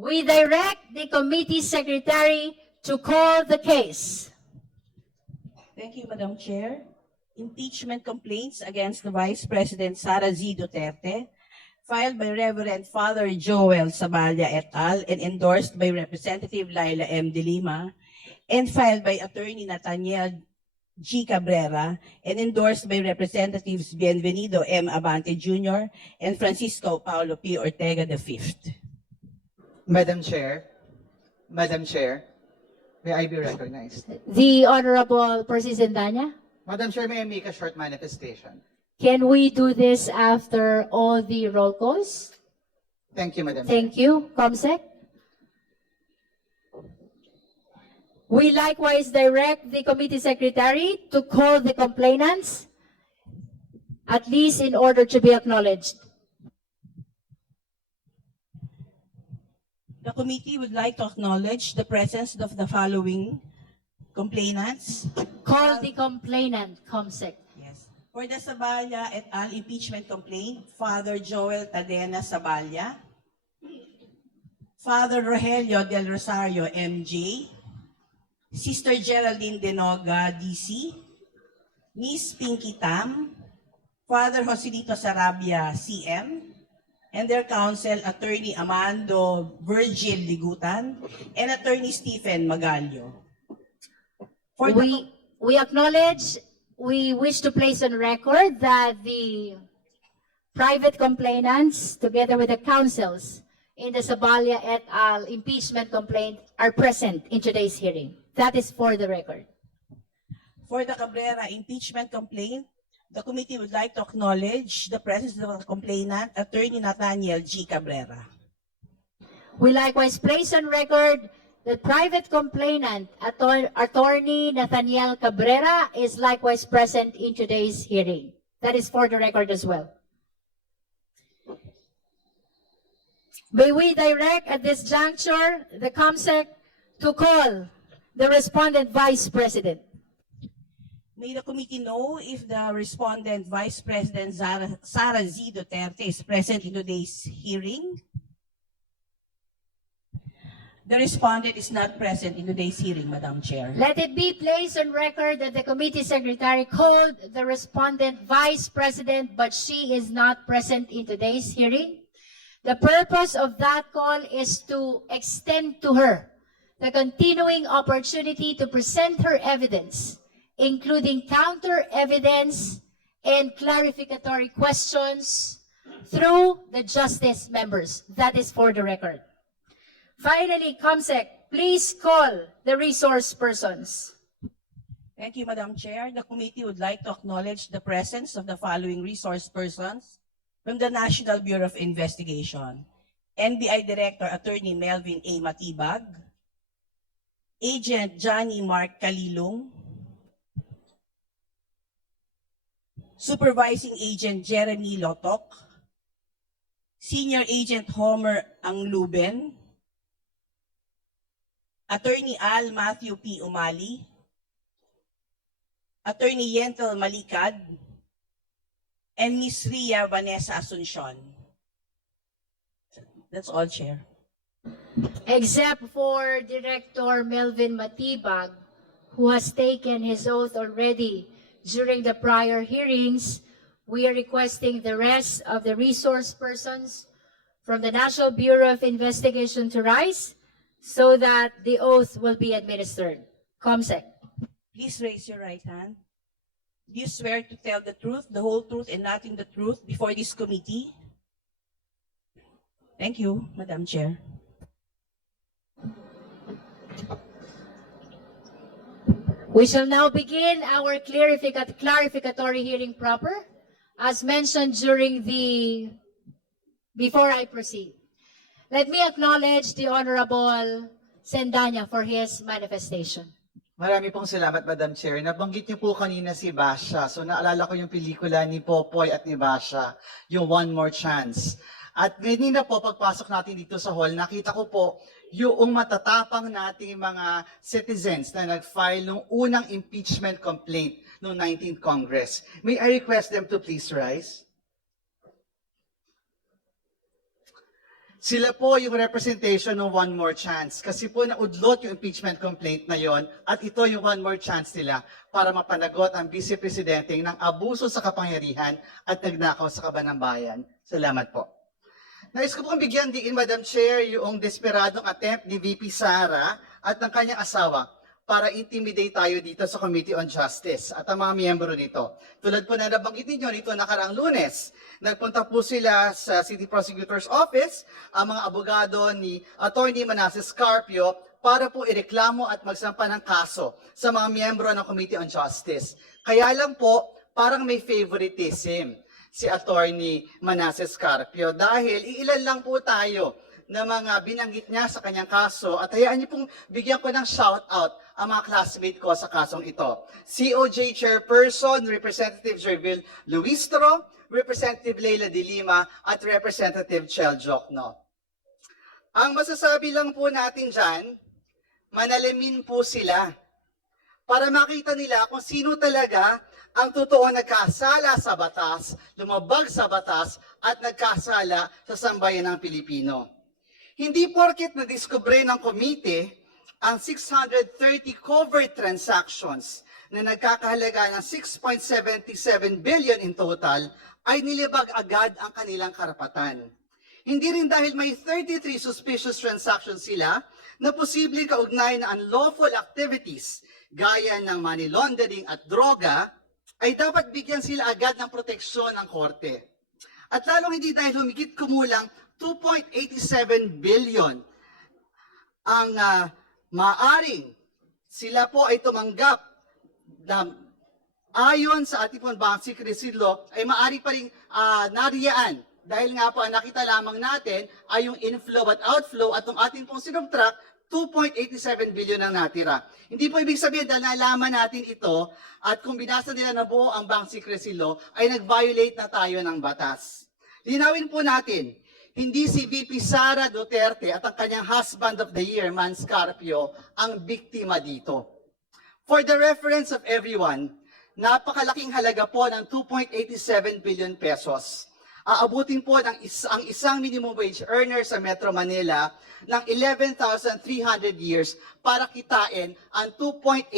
We direct the committee secretary to call the case. Thank you, Madam Chair. Impeachment complaints against the Vice President Sara Z. Duterte, filed by Reverend Father Joel Saballa et al. And endorsed by Representative Laila M. De Lima, and filed by Attorney Nathaniel G. Cabrera, and endorsed by Representatives Bienvenido M. Abante Jr. and Francisco Paulo P. Ortega V. Madam Chair, may I be recognized? The Honorable Percy Zendanya. Madam Chair, may I make a short manifestation? Can we do this after all the roll calls? Thank you, Madam Chair. Thank you, Comsec. We likewise direct the committee secretary to call the complainants, at least in order to be acknowledged. The committee would like to acknowledge the presence of the following complainants. Call the complainant, Comsec. Yes. For the Saballa et al. Impeachment complaint, Father Joel Tadena Saballa, Father Rogelio del Rosario, MJ, Sister Geraldine Denoga, DC, Miss Pinky Tam, Father Joselito Sarabia, CM, and their counsel, Attorney Amando Virgil Ligutan, and Attorney Stephen Magallo. We acknowledge, we wish to place on record that the private complainants, together with the counsels in the Saballa et al. Impeachment complaint, are present in today's hearing. That is for the record. For the Cabrera impeachment complaint, the committee would like to acknowledge the presence of the complainant, Attorney Nathaniel G. Cabrera. We likewise place on record the private complainant, Attorney Nathaniel Cabrera, is likewise present in today's hearing. That is for the record as well. May we direct at this juncture the COMSEC to call the respondent Vice President. May the committee know if the respondent Vice President Sara Z. Duterte is present in today's hearing. The respondent is not present in today's hearing, Madam Chair. Let it be placed on record that the committee secretary called the respondent Vice President, but she is not present in today's hearing. The purpose of that call is to extend to her the continuing opportunity to present her evidence, including counter evidence and clarificatory questions through the justice members. That is for the record. Finally, COMSEC, please call the resource persons. Thank you, Madam Chair. The committee would like to acknowledge the presence of the following resource persons from the National Bureau of Investigation: NBI Director Attorney Melvin A. Matibag, Agent Johnny Mark Kalilong, Supervising Agent Jeremy Lotok, Senior Agent Homer Angluben, Attorney Al Matthew P. Umali, Attorney Yentel Malikad, and Ms. Ria Vanessa Asuncion. That's all, Chair. Except for Director Melvin Matibag, who has taken his oath already during the prior hearings, we are requesting the rest of the resource persons from the National Bureau of Investigation to rise so that the oath will be administered. COMSEC. Please raise your right hand. Do you swear to tell the truth, the whole truth, and nothing but the truth before this committee? Thank you, Madam Chair. We shall now begin our clarificatory hearing proper, as mentioned before I proceed. Let me acknowledge the Honorable Zendanya for his manifestation. Marami pong salamat, Madam Chair. Nabanggit niyo po kanina si Basha. So naalala ko yung pelikula ni Popoy at ni Basha, yung One More Chance. At ganina po, pagpasok natin dito sa hall, nakita ko po yung matatapang nating mga citizens na nag-file ng unang impeachment complaint noong 19th Congress. May I request them to please rise? Sila po yung representation ng One More Chance. Kasi po naudlot yung impeachment complaint na yon at ito yung one more chance nila para mapanagot ang Vice Presidente ng abuso sa kapangyarihan at nagnakaw sa kaban ng bayan. Salamat po. Nais ko pong bigyan diin, Madam Chair, yung desperadong attempt ni VP Sara at ng kanyang asawa para intimidate tayo dito sa Committee on Justice at ang mga miyembro dito. Tulad po na nabanggit ninyo dito nakaraang Lunes, nagpunta po sila sa City Prosecutor's Office, ang mga abogado ni Attorney Manasseh Carpio para po ireklamo at magsampa ng kaso sa mga miyembro ng Committee on Justice. Kaya lang po, parang may favoritism si Attorney Manasseh Carpio dahil iilan lang po tayo na mga binanggit niya sa kanyang kaso at hayaan niyo pong bigyan ko ng shout-out ang mga classmate ko sa kasong ito. COJ Chairperson, Representative Jervil Luistro, Representative Leila de Lima, at Representative Chel Jokno. Ang masasabi lang po natin dyan, manalamin po sila para makita nila kung sino talaga ang totoo nagkasala sa batas, lumabag sa batas, at nagkasala sa sambayan ng Pilipino. Hindi porket nadiskubre ng komite ang 630 covert transactions na nagkakahalaga ng 6.77 billion in total, ay nilibag agad ang kanilang karapatan. Hindi rin dahil may 33 suspicious transactions sila na posibleng kaugnay na unlawful activities gaya ng money laundering at droga, ay dapat bigyan sila agad ng proteksyon ng korte. At lalong hindi dahil humigit kumulang 2.87 billion ang maaring sila po ay tumanggap na ayon sa ating pong Bank Secrecy Law ay maari pa rin nariyaan dahil nga po ang nakita lamang natin ay yung inflow at outflow at yung ating pong sinubtract 2.87 billion ang natira. Hindi po ibig sabihin dahil nalaman natin ito at kung binasa nila na buo ang Bank Secrecy Law ay nag-violate na tayo ng batas. Linawin po natin, hindi si VP Sara Duterte at ang kanyang husband of the year, Mans Carpio, ang biktima dito. For the reference of everyone, napakalaking halaga po ng 2.87 billion pesos. Aabutin po ng ang isang minimum wage earner sa Metro Manila ng 11,300 years para kitain ang 2.87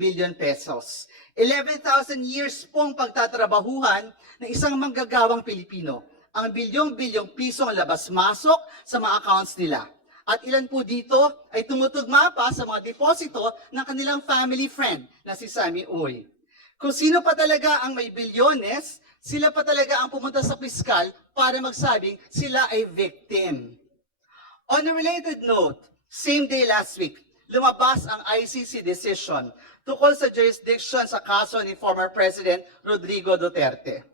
billion pesos. 11,000 years pong pagtatrabahuhan ng isang manggagawang Pilipino. Ang bilyong-bilyong pisong labas-masok sa mga accounts nila. At ilan po dito ay tumutugma pa sa mga deposito ng kanilang family friend na si Sammy Uy. Kung sino pa talaga ang may bilyones, sila pa talaga ang pumunta sa piskal para magsabing sila ay victim. On a related note, same day last week, lumabas ang ICC decision tungkol sa jurisdiction sa kaso ni former President Rodrigo Duterte.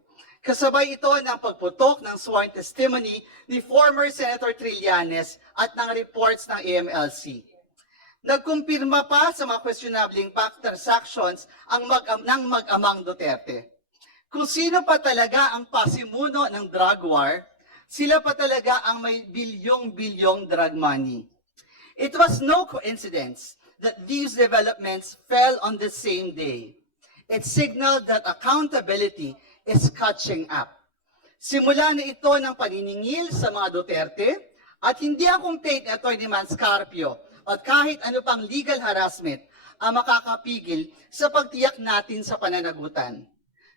Kasabay ito ng pagputok ng sworn testimony ni former Senator Trillanes at ng reports ng AMLC. Nagkumpirma pa sa mga questionabling PAC transactions ng mag-amang Duterte. Kung sino pa talaga ang pasimuno ng drug war, sila pa talaga ang may bilyong-bilyong drug money. It was no coincidence that these developments fell on the same day. It signaled that accountability is catching up. Simula na ito ng paniningil sa mga Duterte at hindi accompanied ni Atty. Mans Carpio at kahit ano pang legal harassment ang makakapigil sa pagtiyak natin sa pananagutan.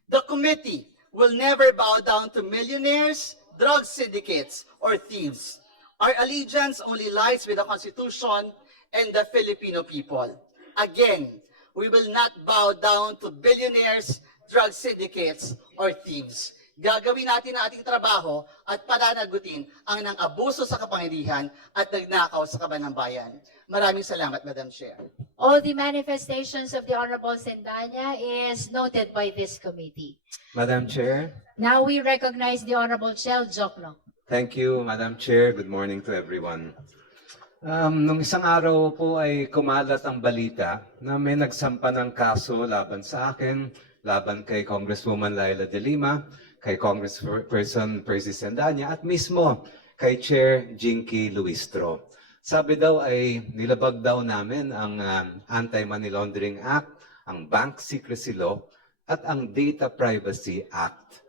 The committee will never bow down to millionaires, drug syndicates, or thieves. Our allegiance only lies with the Constitution and the Filipino people. Again, we will not bow down to billionaires, drug syndicates, or thieves. Gagawin natin ang ating trabaho at pananagutin ang nang abuso sa kapangyarihan at nagnakaw sa kaban ng bayan. Maraming salamat, Madam Chair. All the manifestations of the Honorable Sendanya is noted by this committee. Madam Chair. Now we recognize the Honorable Chel Jokno. Thank you, Madam Chair. Good morning to everyone. Nung isang araw po ay kumalat ang balita na may nagsampa ng kaso laban sa akin, laban kay Congresswoman Leila de Lima, kay Congressperson Percy Sendanya, at mismo kay Chair Jinky Luistro. Sabi daw ay nilabag daw namin ang Anti-Money Laundering Act, ang Bank Secrecy Law, at ang Data Privacy Act.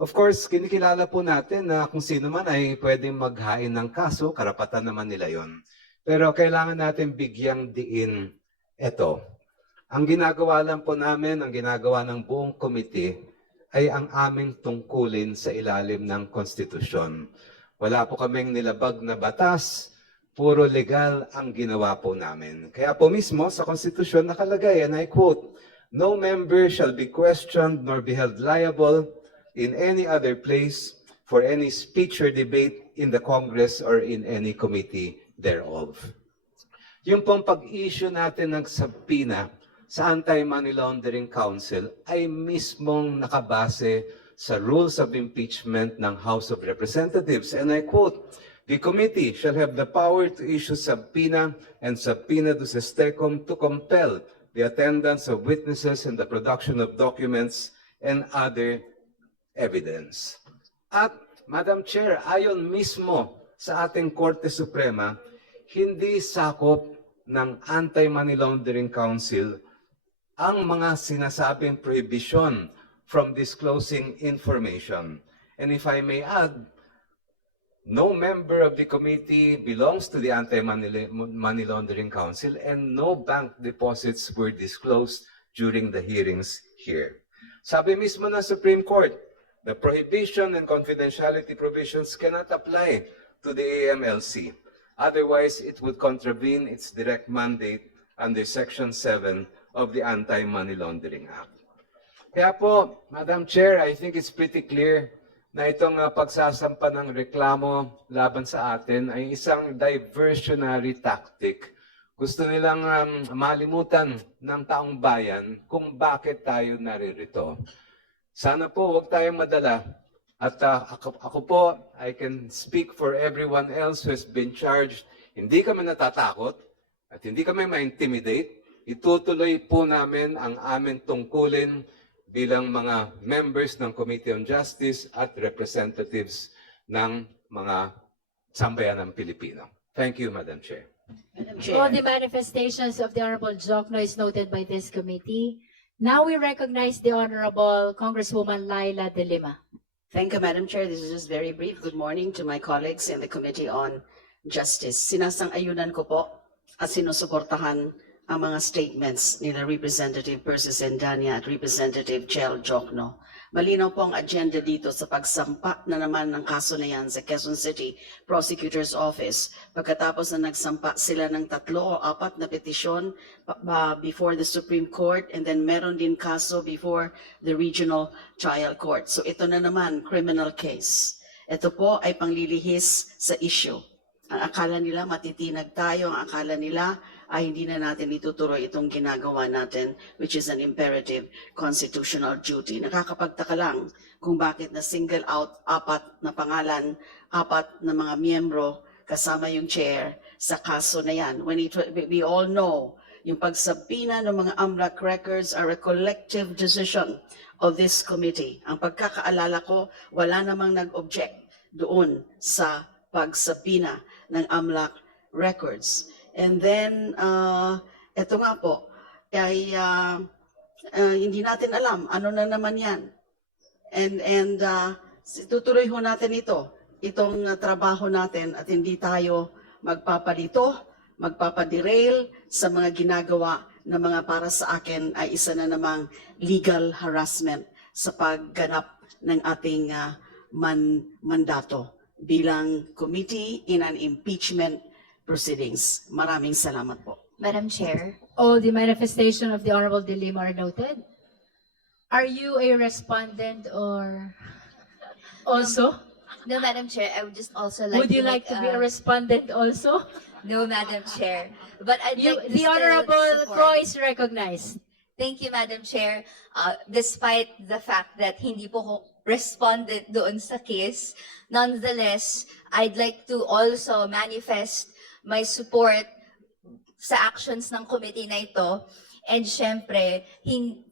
Of course, kinikilala po natin na kung sino man ay pwedeng maghain ng kaso, karapatan naman nila yon. Pero kailangan natin bigyang diin ito. Ang ginagawa lang po namin, ang ginagawa ng buong komite, ay ang aming tungkulin sa ilalim ng konstitusyon. Wala po kaming nilabag na batas, puro legal ang ginawa po namin. Kaya po mismo sa konstitusyon nakalagay, and I quote, "No member shall be questioned nor be held liable in any other place for any speech or debate in the Congress or in any committee thereof." Yung pong pag-issue natin ng subpoena sa Anti-Money Laundering Council ay mismong nakabase sa rules of impeachment ng House of Representatives. And I quote, "The committee shall have the power to issue subpoena and subpoena duces tecum to compel the attendance of witnesses and the production of documents and other evidence." At, Madam Chair, ayon mismo sa ating Korte Suprema, hindi sakop ng Anti-Money Laundering Council ang mga sinasabing prohibition from disclosing information. And if I may add, no member of the committee belongs to the Anti-Money Laundering Council and no bank deposits were disclosed during the hearings here. Sabi mismo ng Supreme Court, the prohibition and confidentiality provisions cannot apply to the AMLC. Otherwise, it would contravene its direct mandate under Section 7 of the Anti-Money Laundering Act. Kaya po, Madam Chair, I think it's pretty clear na itong pagsasampa ng reklamo laban sa atin ay isang diversionary tactic. Gusto nilang malimutan ng taong bayan kung bakit tayo naririto. Sana po huwag tayong madala. At ako po, I can speak for everyone else who has been charged. Hindi kami natatakot at hindi kami ma-intimidate. Itutuloy po namin ang aming tungkulin bilang mga members ng Committee on Justice at representatives ng mga sambayanang Pilipino. Thank you, Madam Chair. Madam All Chair. the manifestations of the Honorable Jokno is noted by this committee. Now we recognize the Honorable Congresswoman Laila De Lima. Thank you, Madam Chair. This is just very brief. Good morning to my colleagues in the Committee on Justice. Sinasang-ayunan ko po at sinusuportahan ang mga statements nila Representative Persis Endania at Representative Chel Jokno. Malinaw po ang agenda dito sa pagsampa na naman ng kaso na yan sa Quezon City Prosecutor's Office. Pagkatapos na nagsampa sila ng 3 o 4 na petisyon before the Supreme Court, and then meron din kaso before the Regional Trial Court. So ito na naman, criminal case. Ito po ay panglilihis sa issue. Ang akala nila matitinag tayo, ang akala nila ay hindi na natin itutuloy itong ginagawa natin, which is an imperative constitutional duty. Nakakapagtaka lang kung bakit na single out 4 na pangalan, 4 na mga miyembro kasama yung chair sa kaso na yan. We all know yung pagsabina ng mga AMLAC records are a collective decision of this committee. Ang pagkakaalala ko, wala namang nag-object doon sa pagsabina ng AMLAC records. And then, eto nga po, ay hindi natin alam ano na naman yan. And tutuloy ho natin itong trabaho natin at hindi tayo magpapalito, magpapaderail sa mga ginagawa na mga para sa akin ay isa na namang legal harassment sa pagganap ng ating mandato bilang committee in an impeachment proceedings. Maraming salamat po. Madam Chair. All the manifestation of the Honorable De Lima are noted. Are you a respondent or also? No, Madam Chair, I would just also like Would you to like make to be a respondent also? No, Madam Chair. But I'd like to The still Honorable support. Croy is recognized. Thank you, Madam Chair. Despite the fact that hindi po ko responded doon sa case, nonetheless, I'd like to also manifest my support sa actions ng committee na ito. And syempre,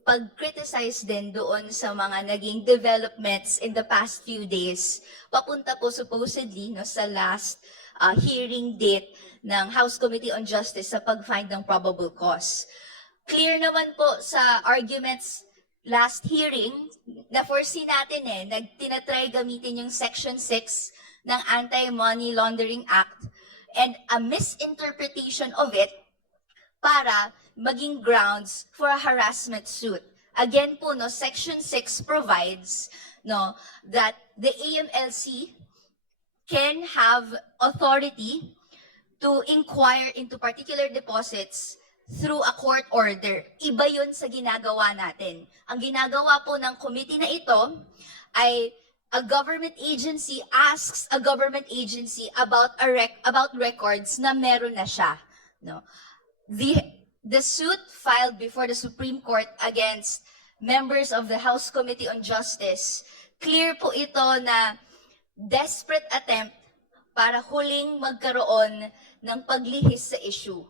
pag-criticize din doon sa mga naging developments in the past few days. Papunta po supposedly sa last hearing date ng House Committee on Justice sa pag-find ng probable cause. Clear naman po sa arguments last hearing, na-foresee natin tinatry gamitin yung Section 6 ng Anti-Money Laundering Act and a misinterpretation of it para maging grounds for a harassment suit. Again po, no, Section 6 provides no, that the AMLC can have authority to inquire into particular deposits through a court order. Iba yun sa ginagawa natin. Ang ginagawa po ng committee na ito ay a government agency asks a government agency about about records na meron na siya. No? The suit filed before the Supreme Court against members of the House Committee on Justice, clear po ito na desperate attempt para huling magkaroon ng paglihis sa issue.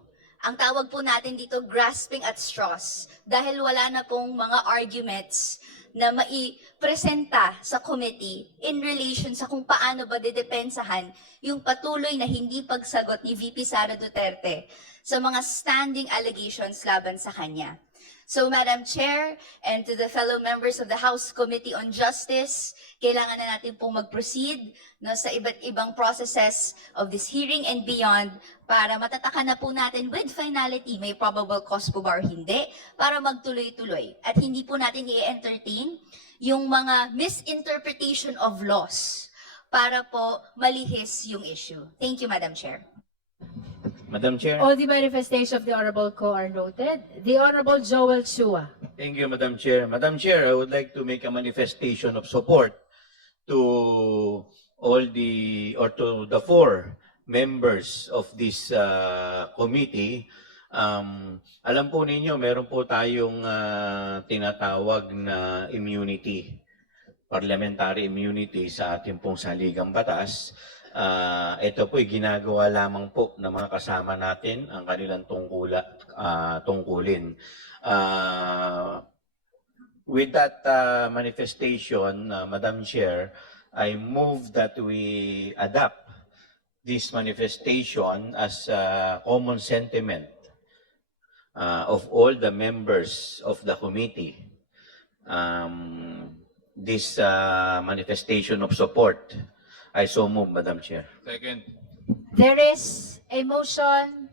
Ang tawag po natin dito, grasping at straws, dahil wala na pong mga arguments na maipresenta sa committee in relation sa kung paano ba didepensahan yung patuloy na hindi pagsagot ni VP Sara Duterte sa mga standing allegations laban sa kanya. So, Madam Chair, and to the fellow members of the House Committee on Justice, kailangan na natin pong mag-proceed no, sa iba't ibang processes of this hearing and beyond para matatakan na po natin with finality, may probable cause po ba or hindi, para magtuloy-tuloy. At hindi po natin i-entertain yung mga misinterpretation of laws para po malihis yung issue. Thank you, Madam Chair. Madam Chair. All the manifestations of the Honorable Co are noted. The Honorable Joel Chua. Thank you, Madam Chair. Madam Chair, I would like to make a manifestation of support to to the 4 members of this committee. Alam po ninyo, meron po tayong tinatawag na immunity, parliamentary immunity sa ating pong saligang batas. Ito po ay ginagawa lamang po ng mga kasama natin ang kanilang tungkulin. With that manifestation, Madam Chair, I move that we adopt this manifestation as a common sentiment of all the members of the committee. This manifestation of support. I so move, Madam Chair. Second. There is a motion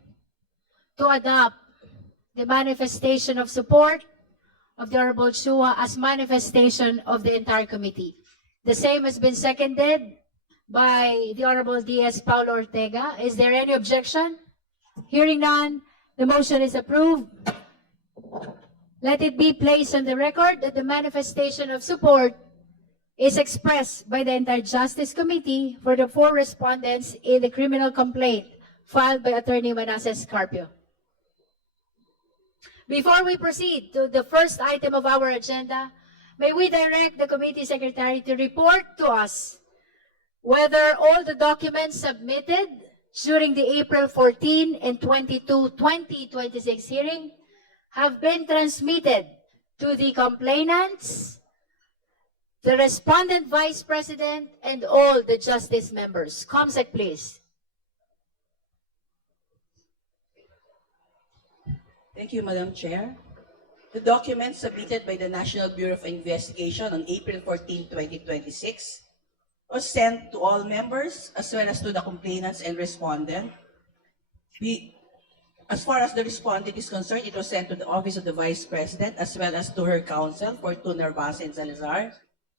to adopt the manifestation of support of the Honorable Chua as manifestation of the entire committee. The same has been seconded by the Honorable D.S. Paulo Ortega. Is there any objection? Hearing none, the motion is approved. Let it be placed on the record that the manifestation of support is expressed by the entire Justice Committee for the 4 respondents in the criminal complaint filed by Attorney Manasseh Carpio. Before we proceed to the first item of our agenda, may we direct the committee secretary to report to us whether all the documents submitted during the April 14 and 22, 2026 hearing have been transmitted to the complainants, the respondent vice president, and all the justice members. Comsec, please. Thank you, Madam Chair. The documents submitted by the National Bureau of Investigation on April 14, 2026 was sent to all members as well as to the complainants and respondent. As far as the respondent is concerned, it was sent to the Office of the Vice President as well as to her counsel, Fortuna Narvaez and Salazar,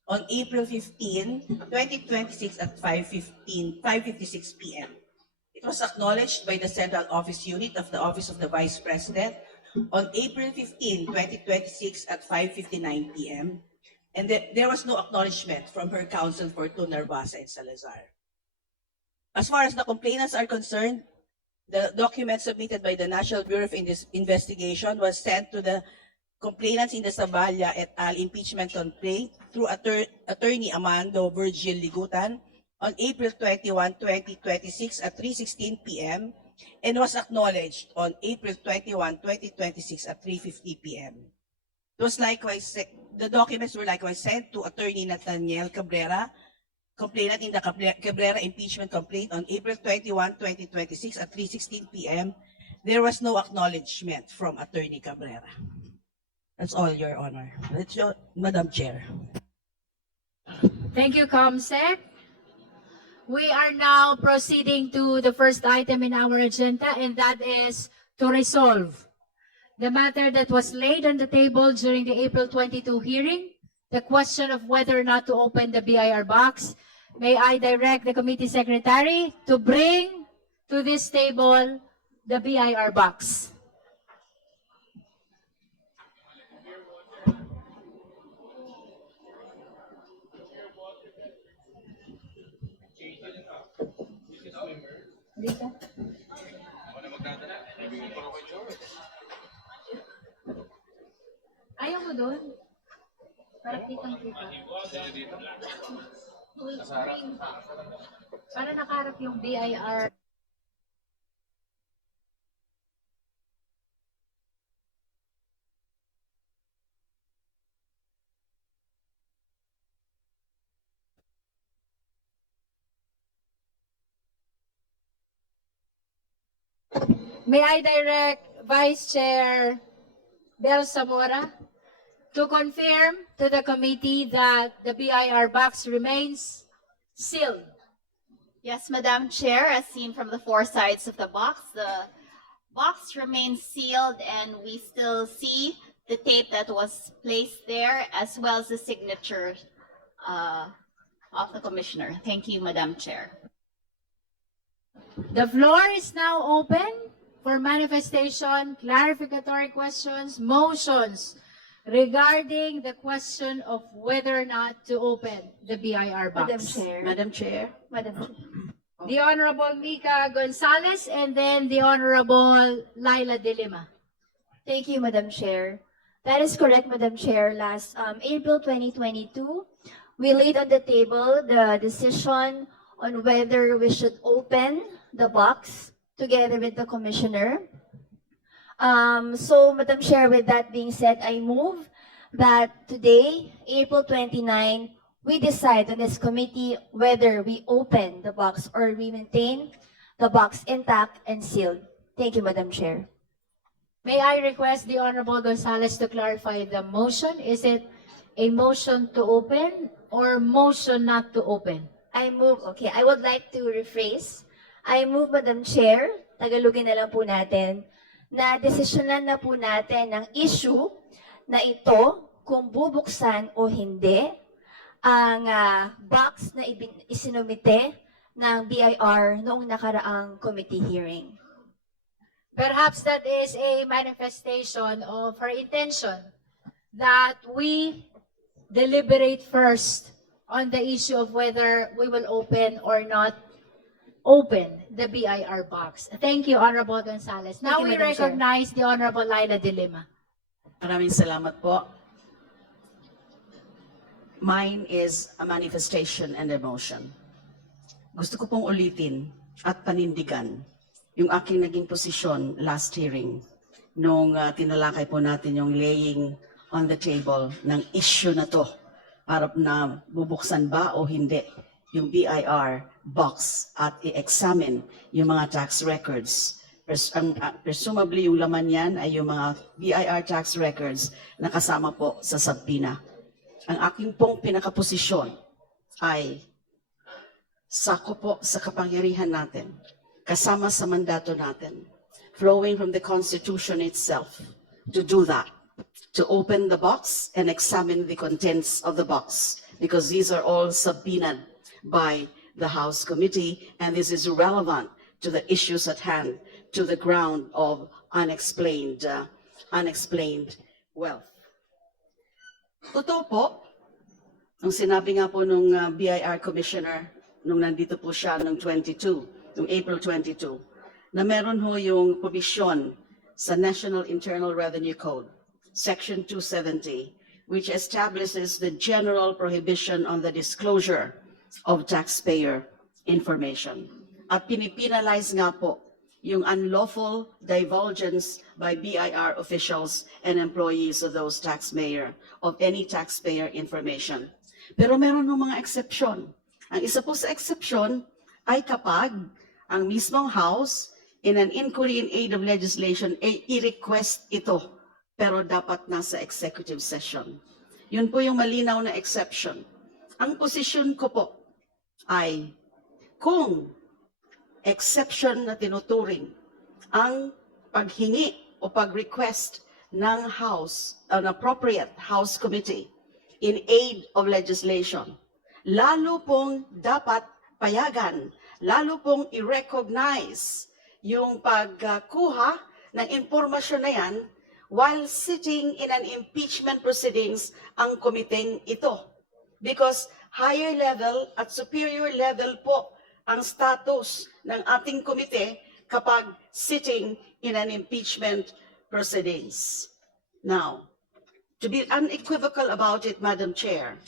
on April 15, 2026 at 5:56 p.m. It was acknowledged by the Central Office Unit of the Office of the Vice President on April 15, 2026 at 5:59 p.m. And there was no acknowledgement from her counsel, Fortuna Narvaez and Salazar. As far as the complainants are concerned, the document submitted by the National Bureau of Investigation was sent to the complainants in the Saballa et al. Impeachment complaint through Attorney Amando Virgil Ligutan on April 21, 2026 at 3:16 p.m. and was acknowledged on April 21, 2026 at 3:50 p.m. The documents were likewise sent to Attorney Nathaniel Cabrera, complainant in the Cabrera impeachment complaint on April 21, 2026 at 3:16 p.m. There was no acknowledgement from Attorney Cabrera. That's all, Your Honor. That's your, Madam Chair. Thank you, Comsec. We are now proceeding to the first item in our agenda, and that is to resolve the matter that was laid on the table during the April 22 hearing, the question of whether or not to open the BIR box. May I direct the committee secretary to bring to this table the BIR box. Ayaw mo doon? Para kitang-kita. Para nakaharap yung BIR. May I direct Vice Chair Bel Zamora to confirm to the committee that the BIR box remains sealed. Yes, Madam Chair, as seen from the four sides of the box remains sealed and we still see the tape that was placed there as well as the signature of the Commissioner. Thank you, Madam Chair. The floor is now open for manifestation, clarificatory questions, motions regarding the question of whether or not to open the BIR box. Madam Chair. Madam Chair. Madam Chair. The Honorable Mika Gonzalez and then the Honorable Laila De Lima. Thank you, Madam Chair. That is correct, Madam Chair. Last April 2022, we laid on the table the decision on whether we should open the box together with the Commissioner. So, Madam Chair, with that being said, I move that today, April 29, we decide on this committee whether we open the box or we maintain the box intact and sealed. Thank you, Madam Chair. May I request the Honorable Gonzalez to clarify the motion? Is it a motion to open or motion not to open? I would like to rephrase. I move, Madam Chair, Tagalogin na lang po natin, na desisyonan na po natin ng issue na ito kung bubuksan o hindi ang box na isinumite ng BIR noong nakaraang committee hearing. Perhaps that is a manifestation of her intention that we deliberate first on the issue of whether we will open or not open the BIR box. Thank you, Honorable Gonzalez. Now you, we Madam Chair. recognize the Honorable Laila De Lima. Maraming salamat po. Mine is a manifestation and emotion. Gusto ko pong ulitin at panindigan yung aking naging posisyon last hearing nung tinalakay po natin yung laying on the table ng issue na to para na bubuksan ba o hindi yung BIR box at i-examine yung mga tax records. Presumably yung laman yan ay yung mga BIR tax records na kasama po sa subpoena. Ang aking pong pinakaposisyon ay sako po sa kapangyarihan natin, kasama sa mandato natin, flowing from the Constitution itself, to do that, to open the box and examine the contents of the box, because these are all subpoenaed by the House Committee, and this is relevant to the issues at hand, to the ground of unexplained wealth. Totoo po, nung sinabi nga po nung BIR Commissioner, nung nandito po siya nung April 22, na meron ho yung provision sa National Internal Revenue Code, Section 270, which establishes the general prohibition on the disclosure of taxpayer information. At pinipinalize nga po yung unlawful divulgence by BIR officials and employees of those taxpayer, of any taxpayer information. Pero meron ng mga exception. Ang isa po sa exception ay kapag ang mismong House, in an inquiry in aid of legislation, ay i-request ito. pero dapat nasa executive session. Yun po yung malinaw na exception. Ang posisyon ko po ay kung exception na tinuturing ang paghingi o pag-request ng House, an appropriate House Committee in aid of legislation, lalo pong dapat payagan, lalo pong i-recognize yung pagkuha ng impormasyon na yan while sitting in an impeachment proceedings ang komiteng ito. Because higher level at superior level po ang status ng ating komite kapag sitting in an impeachment proceedings. Now, to be unequivocal about it, Madam Chair,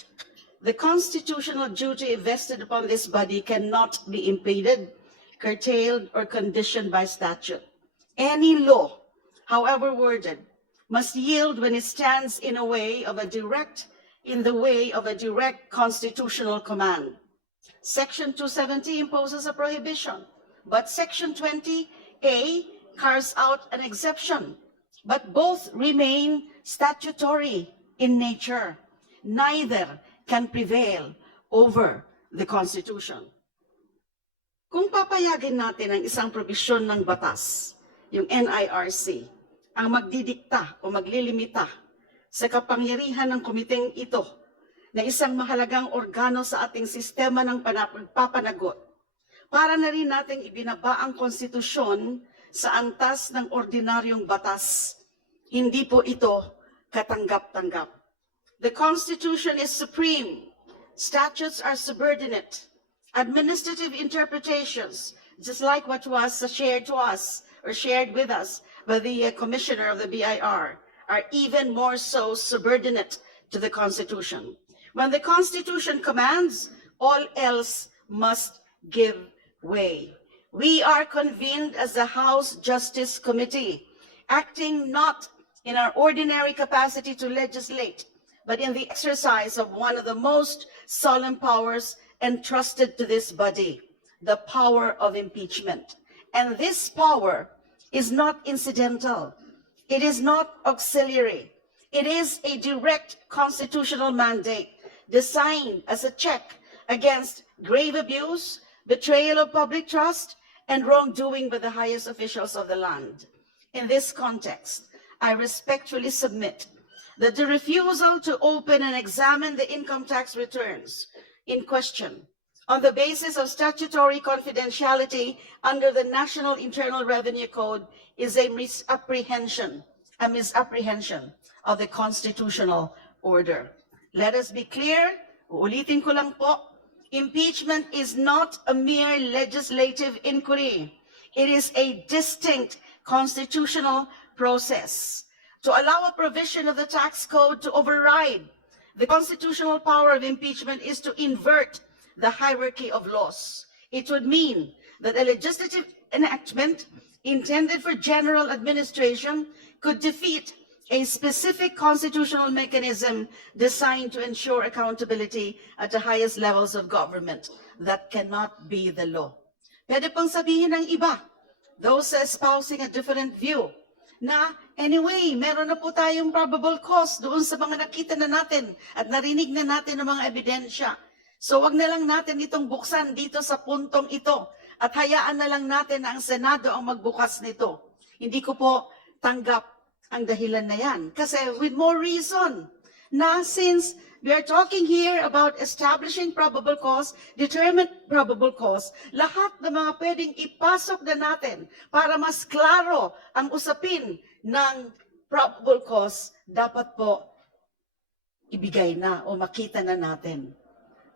the constitutional duty vested upon this body cannot be impeded, curtailed, or conditioned by statute. Any law, however worded, must yield when it stands in the way of a direct constitutional command. Section 270 imposes a prohibition, but Section 20A carves out an exception. But both remain statutory in nature. Neither can prevail over the Constitution. Kung papayagin natin ang isang probisyon ng batas, yung NIRC, ang magdidikta o maglilimita sa kapangyarihan ng komiteng ito na isang mahalagang organo sa ating sistema ng pagpapanagot, para na rin nating ibinaba ang konstitusyon sa antas ng ordinaryong batas. Hindi po ito katanggap-tanggap. The Constitution is supreme. Statutes are subordinate. Administrative interpretations, just like what was shared to us or shared with us by the commissioner of the BIR, are even more so subordinate to the Constitution. When the Constitution commands, all else must give way. We are convened as the House Justice Committee, acting not in our ordinary capacity to legislate, but in the exercise of one of the most solemn powers entrusted to this body, the power of impeachment. And this power is not incidental. It is not auxiliary. It is a direct constitutional mandate designed as a check against grave abuse, betrayal of public trust, and wrongdoing by the highest officials of the land. In this context, I respectfully submit that the refusal to open and examine the income tax returns in question on the basis of statutory confidentiality under the National Internal Revenue Code is a misapprehension of the constitutional order. Let us be clear, uulitin ko lang po, impeachment is not a mere legislative inquiry. It is a distinct constitutional process. To allow a provision of the tax code to override the constitutional power of impeachment is to invert the hierarchy of laws. It would mean that a legislative enactment intended for general administration could defeat a specific constitutional mechanism designed to ensure accountability at the highest levels of government. That cannot be the law. Pwede pang sabihin ng iba, those espousing a different view, na anyway, meron na po tayong probable cause doon sa mga nakita na natin at narinig na natin ng mga ebidensya. So wag na lang natin itong buksan dito sa puntong ito at hayaan na lang natin na ang Senado ang magbukas nito. Hindi ko po tanggap ang dahilan na yan. Kasi with more reason na since we are talking here about establishing probable cause, determined probable cause, lahat ng mga pwedeng ipasok na natin para mas klaro ang usapin ng probable cause, dapat po ibigay na o makita na natin.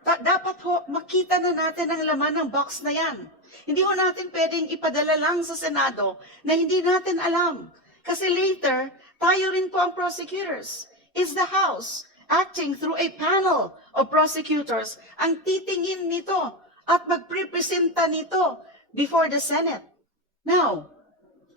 Dapat ho, makita na natin ang laman ng box na yan. Hindi ho natin pwedeng ipadala lang sa Senado na hindi natin alam. Kasi later, tayo rin po ang prosecutors. Is the House acting through a panel of prosecutors ang titingin nito at magprepresenta nito before the Senate. Now,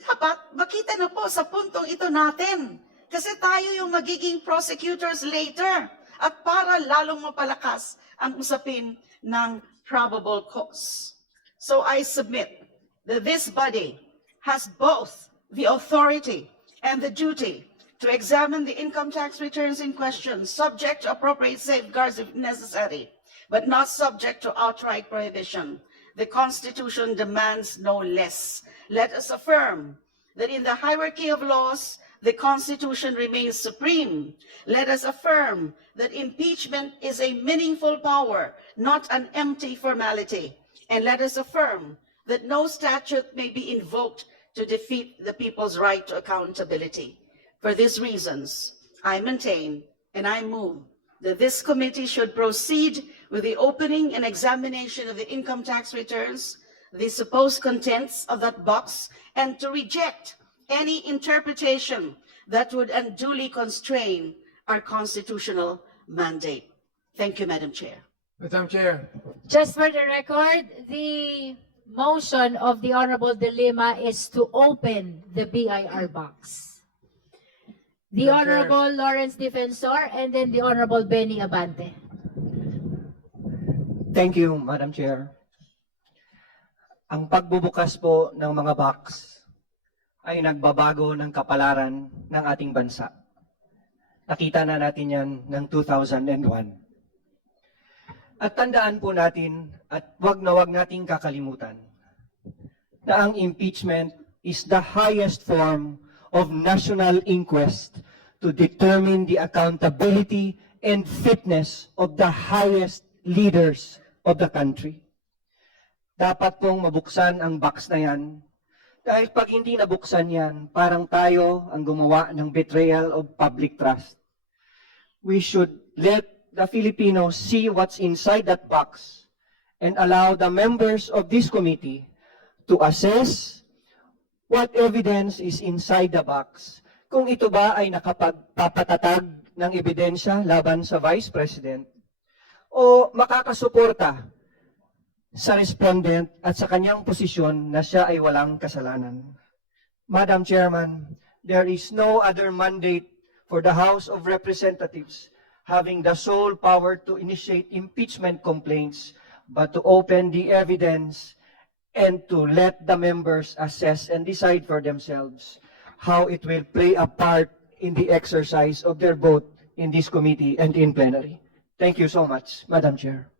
dapat makita na po sa puntong ito natin. Kasi tayo yung magiging prosecutors later at para lalong mapalakas ang usapin ng probable cause. So I submit that this body has both the authority and the duty to examine the income tax returns in question, subject to appropriate safeguards if necessary, but not subject to outright prohibition. The Constitution demands no less. Let us affirm that in the hierarchy of laws, the Constitution remains supreme. Let us affirm that impeachment is a meaningful power, not an empty formality. And let us affirm that no statute may be invoked to defeat the people's right to accountability. For these reasons, I maintain and I move that this committee should proceed with the opening and examination of the income tax returns, the supposed contents of that box, and to reject any interpretation that would unduly constrain our constitutional mandate. Thank you, Madam Chair. Madam Chair, Just for the record, the motion of the Honorable De Lima is to open the BIR box. The Madam Chair. Honorable Lawrence Defensor and then the Honorable Benny Abante. Thank you, Madam Chair. Ang pagbubukas po ng mga box ay nagbabago ng kapalaran ng ating bansa. Nakita na natin yan ng 2001. At tandaan po natin at wag na wag nating kakalimutan na ang impeachment is the highest form of national inquest to determine the accountability and fitness of the highest leaders of the country. Dapat pong mabuksan ang box na yan dahil pag hindi nabuksan yan, parang tayo ang gumawa ng betrayal of public trust. We should let the Filipinos see what's inside that box and allow the members of this committee to assess what evidence is inside the box. Kung ito ba ay nakapagpapatatag ng ebidensya laban sa Vice President o makakasuporta sa respondent at sa kanyang posisyon na siya ay walang kasalanan. Madam Chairman, there is no other mandate for the House of Representatives having the sole power to initiate impeachment complaints but to open the evidence and to let the members assess and decide for themselves how it will play a part in the exercise of their vote in this committee and in plenary. Thank you so much, Madam Chair.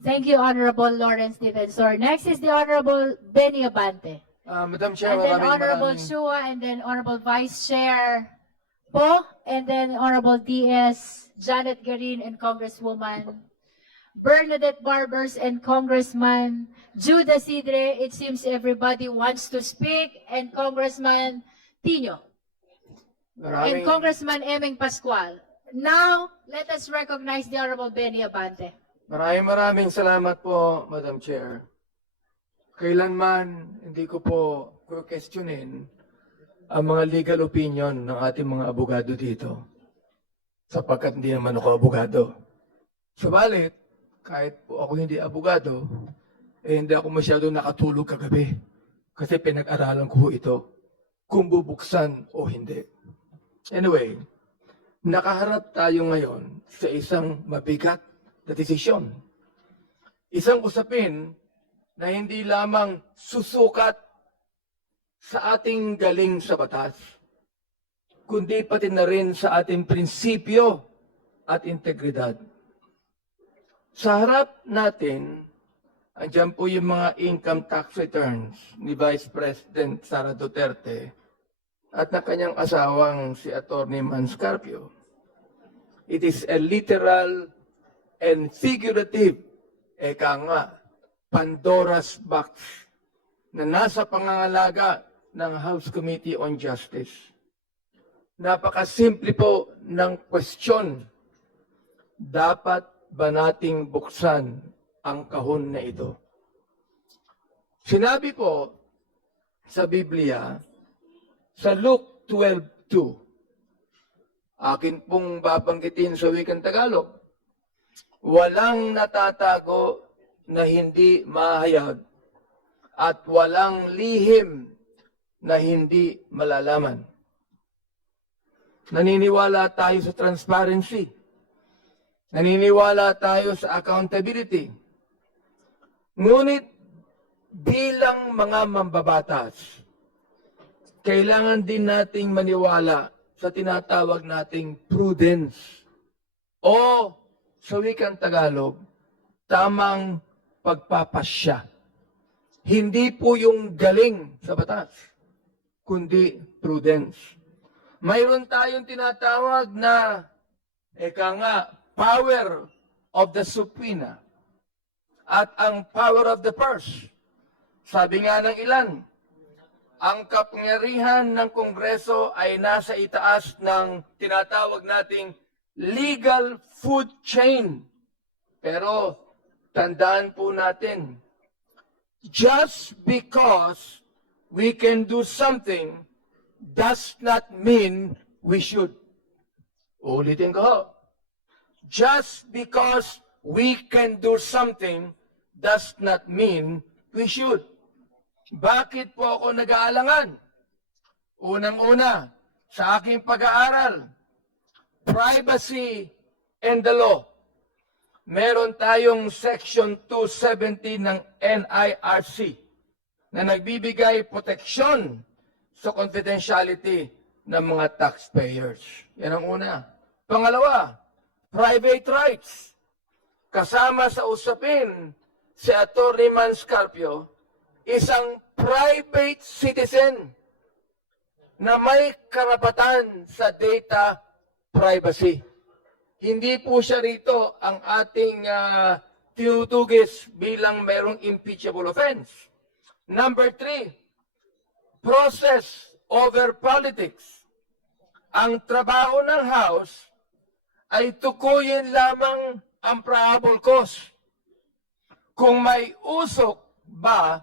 Thank you, Honorable Lawrence Defensor. Next is the Honorable Benny Abante. Madam Chair, And then maraming Honorable Shua, and then Honorable Vice Chair Po, and then Honorable DS, Janet Garin, and Congresswoman Bernadette Barbers, and Congressman Judah Sidre. It seems everybody wants to speak, and Congressman Tino, and maraming, Congressman Emeng Pascual. Now, let us recognize the Honorable Benny Abante. maraming salamat po, Madam Chair. Kailanman hindi ko po questionin ang mga legal opinion ng ating mga abogado dito sapagkat hindi naman ako abogado. Subalit, kahit po ako hindi abogado, hindi ako masyado nakatulog kagabi kasi pinag-aralan ko ito kung bubuksan o hindi. Anyway, nakaharap tayo ngayon sa isang mabigat na desisyon. Isang usapin na hindi lamang susukat sa ating galing sa batas, kundi pati na rin sa ating prinsipyo at integridad. Sa harap natin, andyan po yung mga income tax returns ni Vice President Sara Duterte at na kanyang asawang si Atty. Manscarpio. It is a literal and figurative, eka nga, Pandora's box na nasa pangangalaga ng House Committee on Justice. Napakasimple po ng question. Dapat ba nating buksan ang kahon na ito? Sinabi po sa Biblia, sa Luke 12:2, akin pong babanggitin sa wikang Tagalog, walang natatago na hindi mahayag at walang lihim na hindi malalaman. Naniniwala tayo sa transparency. Naniniwala tayo sa accountability. Ngunit bilang mga mambabatas, kailangan din nating maniwala sa tinatawag nating prudence o sa wikang Tagalog, tamang pagpapasya. Hindi po yung galing sa batas, kundi prudence. Mayroon tayong tinatawag na, power of the subpoena at ang power of the purse. Sabi nga ng ilan, ang kapangyarihan ng Kongreso ay nasa itaas ng tinatawag nating legal food chain. Pero tandaan po natin, just because we can do something does not mean we should. Ulitin ko. Just because we can do something does not mean we should. Bakit po ako nag-aalangan? Unang-una, sa aking pag-aaral, privacy and the law. Meron tayong Section 270 ng NIRC na nagbibigay proteksyon sa confidentiality ng mga taxpayers. Yan ang una. Pangalawa, private rights. Kasama sa usapin si Atty. Manscarpio, isang private citizen na may karapatan sa data privacy. Hindi po siya rito ang ating tinutugis bilang mayroong impeachable offense. Number 3, process over politics. Ang trabaho ng House ay tukuyin lamang ang probable cause. Kung may usok ba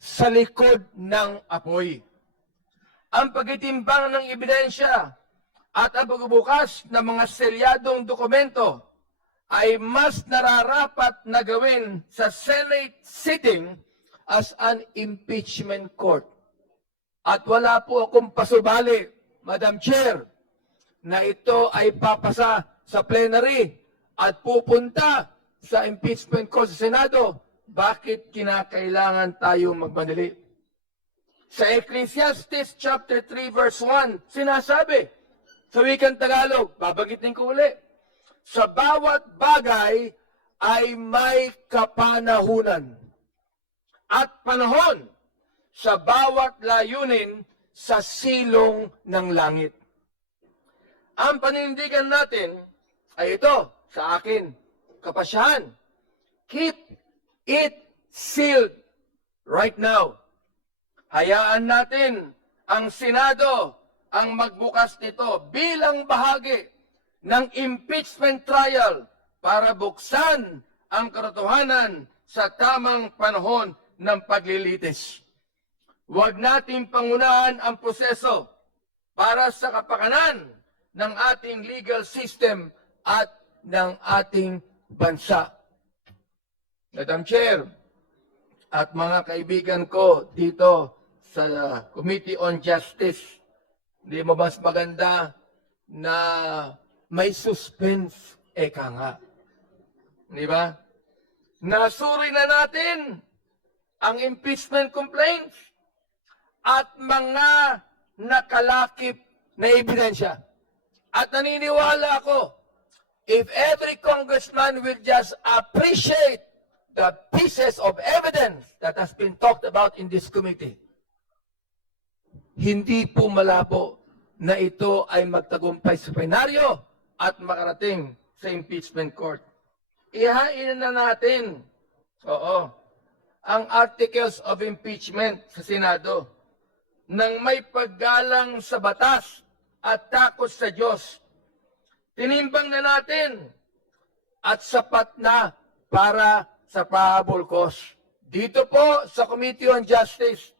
sa likod ng apoy. Ang pagtitimbang ng ebidensya at ang pagbubukas ng mga selyadong dokumento ay mas nararapat na gawin sa Senate sitting as an impeachment court. At wala po akong pasubali, Madam Chair, na ito ay papasa sa plenary at pupunta sa impeachment court sa Senado. Bakit kinakailangan tayong magmadali? Sa Ecclesiastes chapter 3 verse 1, sinasabi, sa wikang Tagalog, babagitin ko uli, sa bawat bagay ay may kapanahunan at panahon sa bawat layunin sa silong ng langit. Ang panindigan natin ay ito, sa akin, kapasyahan. Keep it sealed right now. Hayaan natin ang Senado ang magbukas nito bilang bahagi ng impeachment trial para buksan ang katotohanan sa tamang panahon ng paglilitis. Huwag nating pangunahan ang proseso para sa kapakanan ng ating legal system at ng ating bansa. Madam Chair, at mga kaibigan ko dito sa Committee on Justice, hindi mo mas maganda na may suspense, eka nga. Di ba? Nasuri na natin ang impeachment complaints at mga nakalakip na ebidensya. At naniniwala ako, if every congressman will just appreciate the pieces of evidence that has been talked about in this committee, hindi po malabo na ito ay magtagumpay sa plenaryo at makarating sa impeachment court. Ihain na natin, ang articles of impeachment sa Senado nang may paggalang sa batas at takot sa Diyos. Tinimbang na natin at sapat na para sa probable cause. Dito po sa Committee on Justice,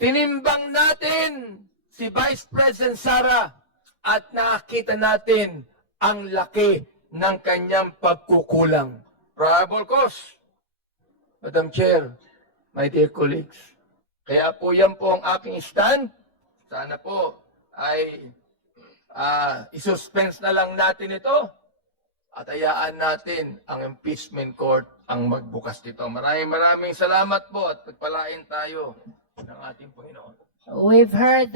tinimbang natin si Vice President Sara at nakita natin ang laki ng kanyang pagkukulang. Probable cause. Madam Chair, my dear colleagues, kaya po yan po ang aking stand. Sana po ay isuspense na lang natin ito at hayaan natin ang impeachment court ang magbukas dito. Maraming salamat po at pagpalain tayo ng ating Panginoon. We've heard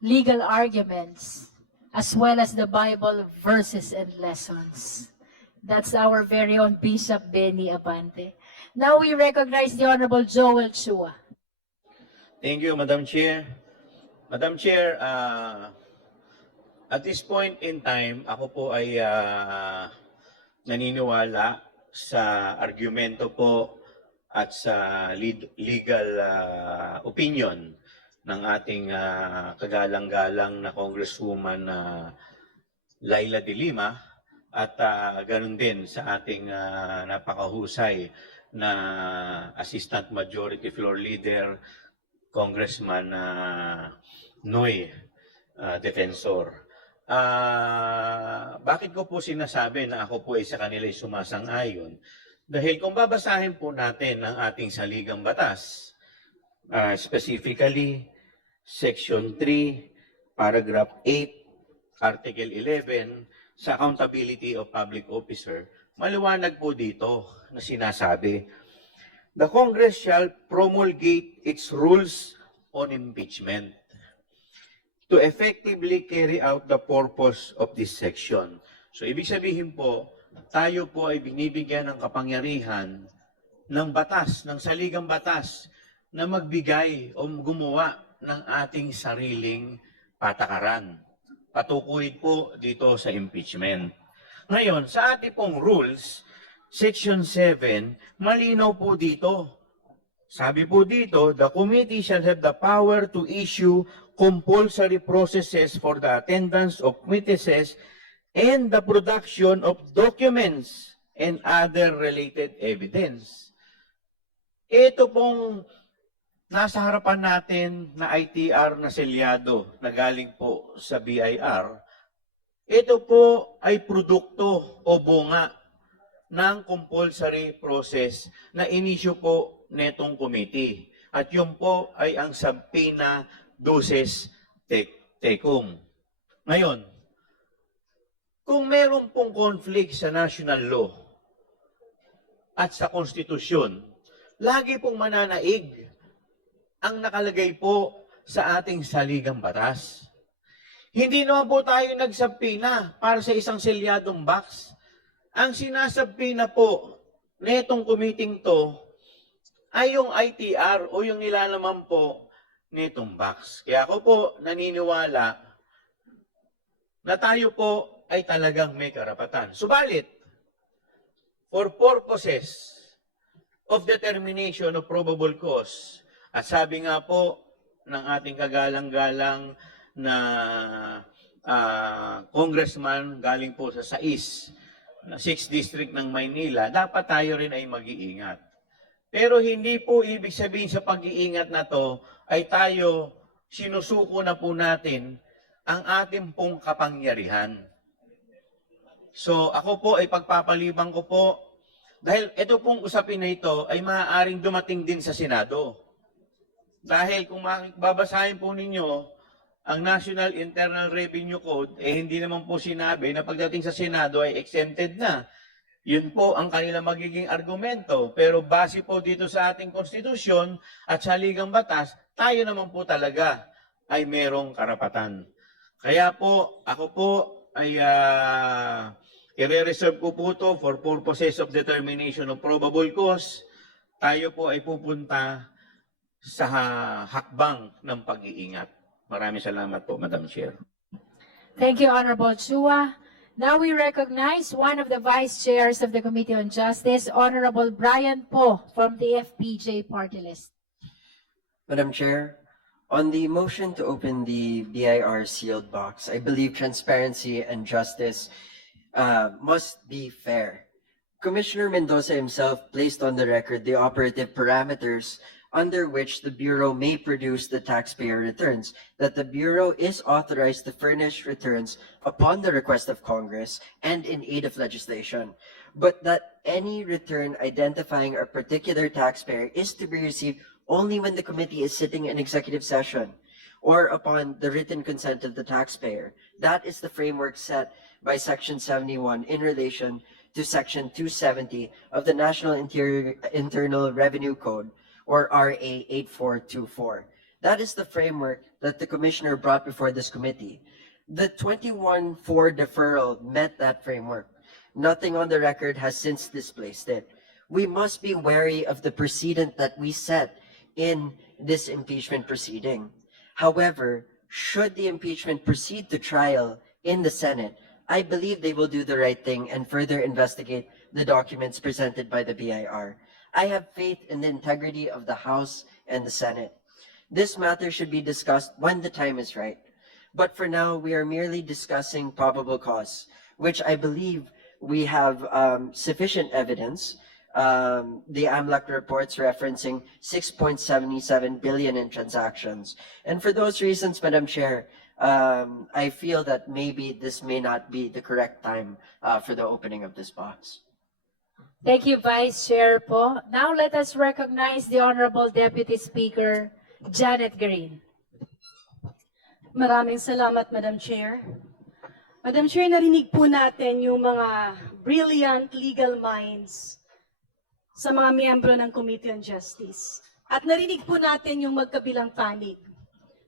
legal arguments, as well as the Bible verses and lessons. That's our very own Bishop Benny Abante. Now we recognize the Honorable Joel Chua. Thank you, Madam Chair. Madam Chair, at this point in time, ako po ay naniniwala sa argumento po at sa legal opinion ng ating kagalang-galang na Congresswoman Laila de Lima at ganun din sa ating napakahusay na Assistant Majority Floor Leader, Congressman Noy Defensor. Bakit ko po sinasabi na ako po ay sa kanila ay sumasang-ayon? Dahil kung babasahin po natin ang ating saligang batas, specifically Section 3, Paragraph 8, Article 11, sa Accountability of Public Officer, maliwanag po dito na sinasabi, the Congress shall promulgate its rules on impeachment to effectively carry out the purpose of this section. So, ibig sabihin po, tayo po ay binibigyan ng kapangyarihan ng batas, ng saligang batas, na magbigay o gumawa ng ating sariling patakaran. Patukuyin po dito sa impeachment. Ngayon, sa ating pong rules, Section 7, malinaw po dito. Sabi po dito, the committee shall have the power to issue compulsory processes for the attendance of witnesses and the production of documents and other related evidence. Ito pong nasa harapan natin na ITR na selyado na galing po sa BIR, ito po ay produkto o bunga ng compulsory process na inisyu po netong committee. At yun po ay ang subpoena duces tecum. Ngayon, kung meron pong conflict sa national law at sa konstitusyon, lagi pong mananaig ang nakalagay po sa ating saligang batas. Hindi naman po tayo nagsabpina para sa isang selyadong box. Ang sinasabpina po netong committee to ay yung ITR o yung nilalaman po netong box. Kaya ako po naniniwala na tayo po ay talagang may karapatan. Subalit, for purposes of determination of probable cause, at sabi nga po ng ating kagalang-galang na congressman galing po sa 6 District ng Maynila, dapat tayo rin ay mag-iingat. Pero hindi po ibig sabihin sa pag-iingat na to ay tayo sinusuko na po natin ang ating pong kapangyarihan. So ako po ay pagpapalibang ko po dahil ito pong usapin na ito ay maaaring dumating din sa Senado. Dahil kung babasahin po ninyo ang National Internal Revenue Code, hindi naman po sinabi na pagdating sa Senado ay exempted na. Yun po ang kanilang magiging argumento. Pero base po dito sa ating konstitusyon at saligang batas, tayo naman po talaga ay merong karapatan. Kaya po, ako po ay i-reserve ko po to for purposes of determination of probable cause. Tayo po ay pupunta sa hakbang ng pag-iingat. Maraming salamat po, Madam Chair. Thank you, Honorable Chua. Now we recognize one of the vice chairs of the Committee on Justice, Honorable Brian Poe from the FPJ Party List. Madam Chair, on the motion to open the BIR sealed box, I believe transparency and justice must be fair. Commissioner Mendoza himself placed on the record the operative parameters under which the Bureau may produce the taxpayer returns, that the Bureau is authorized to furnish returns upon the request of Congress and in aid of legislation, but that any return identifying a particular taxpayer is to be received only when the committee is sitting in executive session or upon the written consent of the taxpayer. That is the framework set by Section 71 in relation to Section 270 of the National Internal Revenue Code, or RA 8424. That is the framework that the commissioner brought before this committee. The 21-4 deferral met that framework. Nothing on the record has since displaced it. We must be wary of the precedent that we set in this impeachment proceeding. However, should the impeachment proceed to trial in the Senate, I believe they will do the right thing and further investigate the documents presented by the BIR. I have faith in the integrity of the House and the Senate. This matter should be discussed when the time is right. But for now, we are merely discussing probable cause, which I believe we have sufficient evidence. The AMLAC reports referencing 6.77 billion in transactions. And for those reasons, Madam Chair, I feel that maybe this may not be the correct time for the opening of this box. Thank you, Vice Chair po. Now let us recognize the Honorable Deputy Speaker, Janet Green. Maraming salamat, Madam Chair. Madam Chair, narinig po natin yung mga brilliant legal minds sa mga miyembro ng Committee on Justice. At narinig po natin yung magkabilang panig.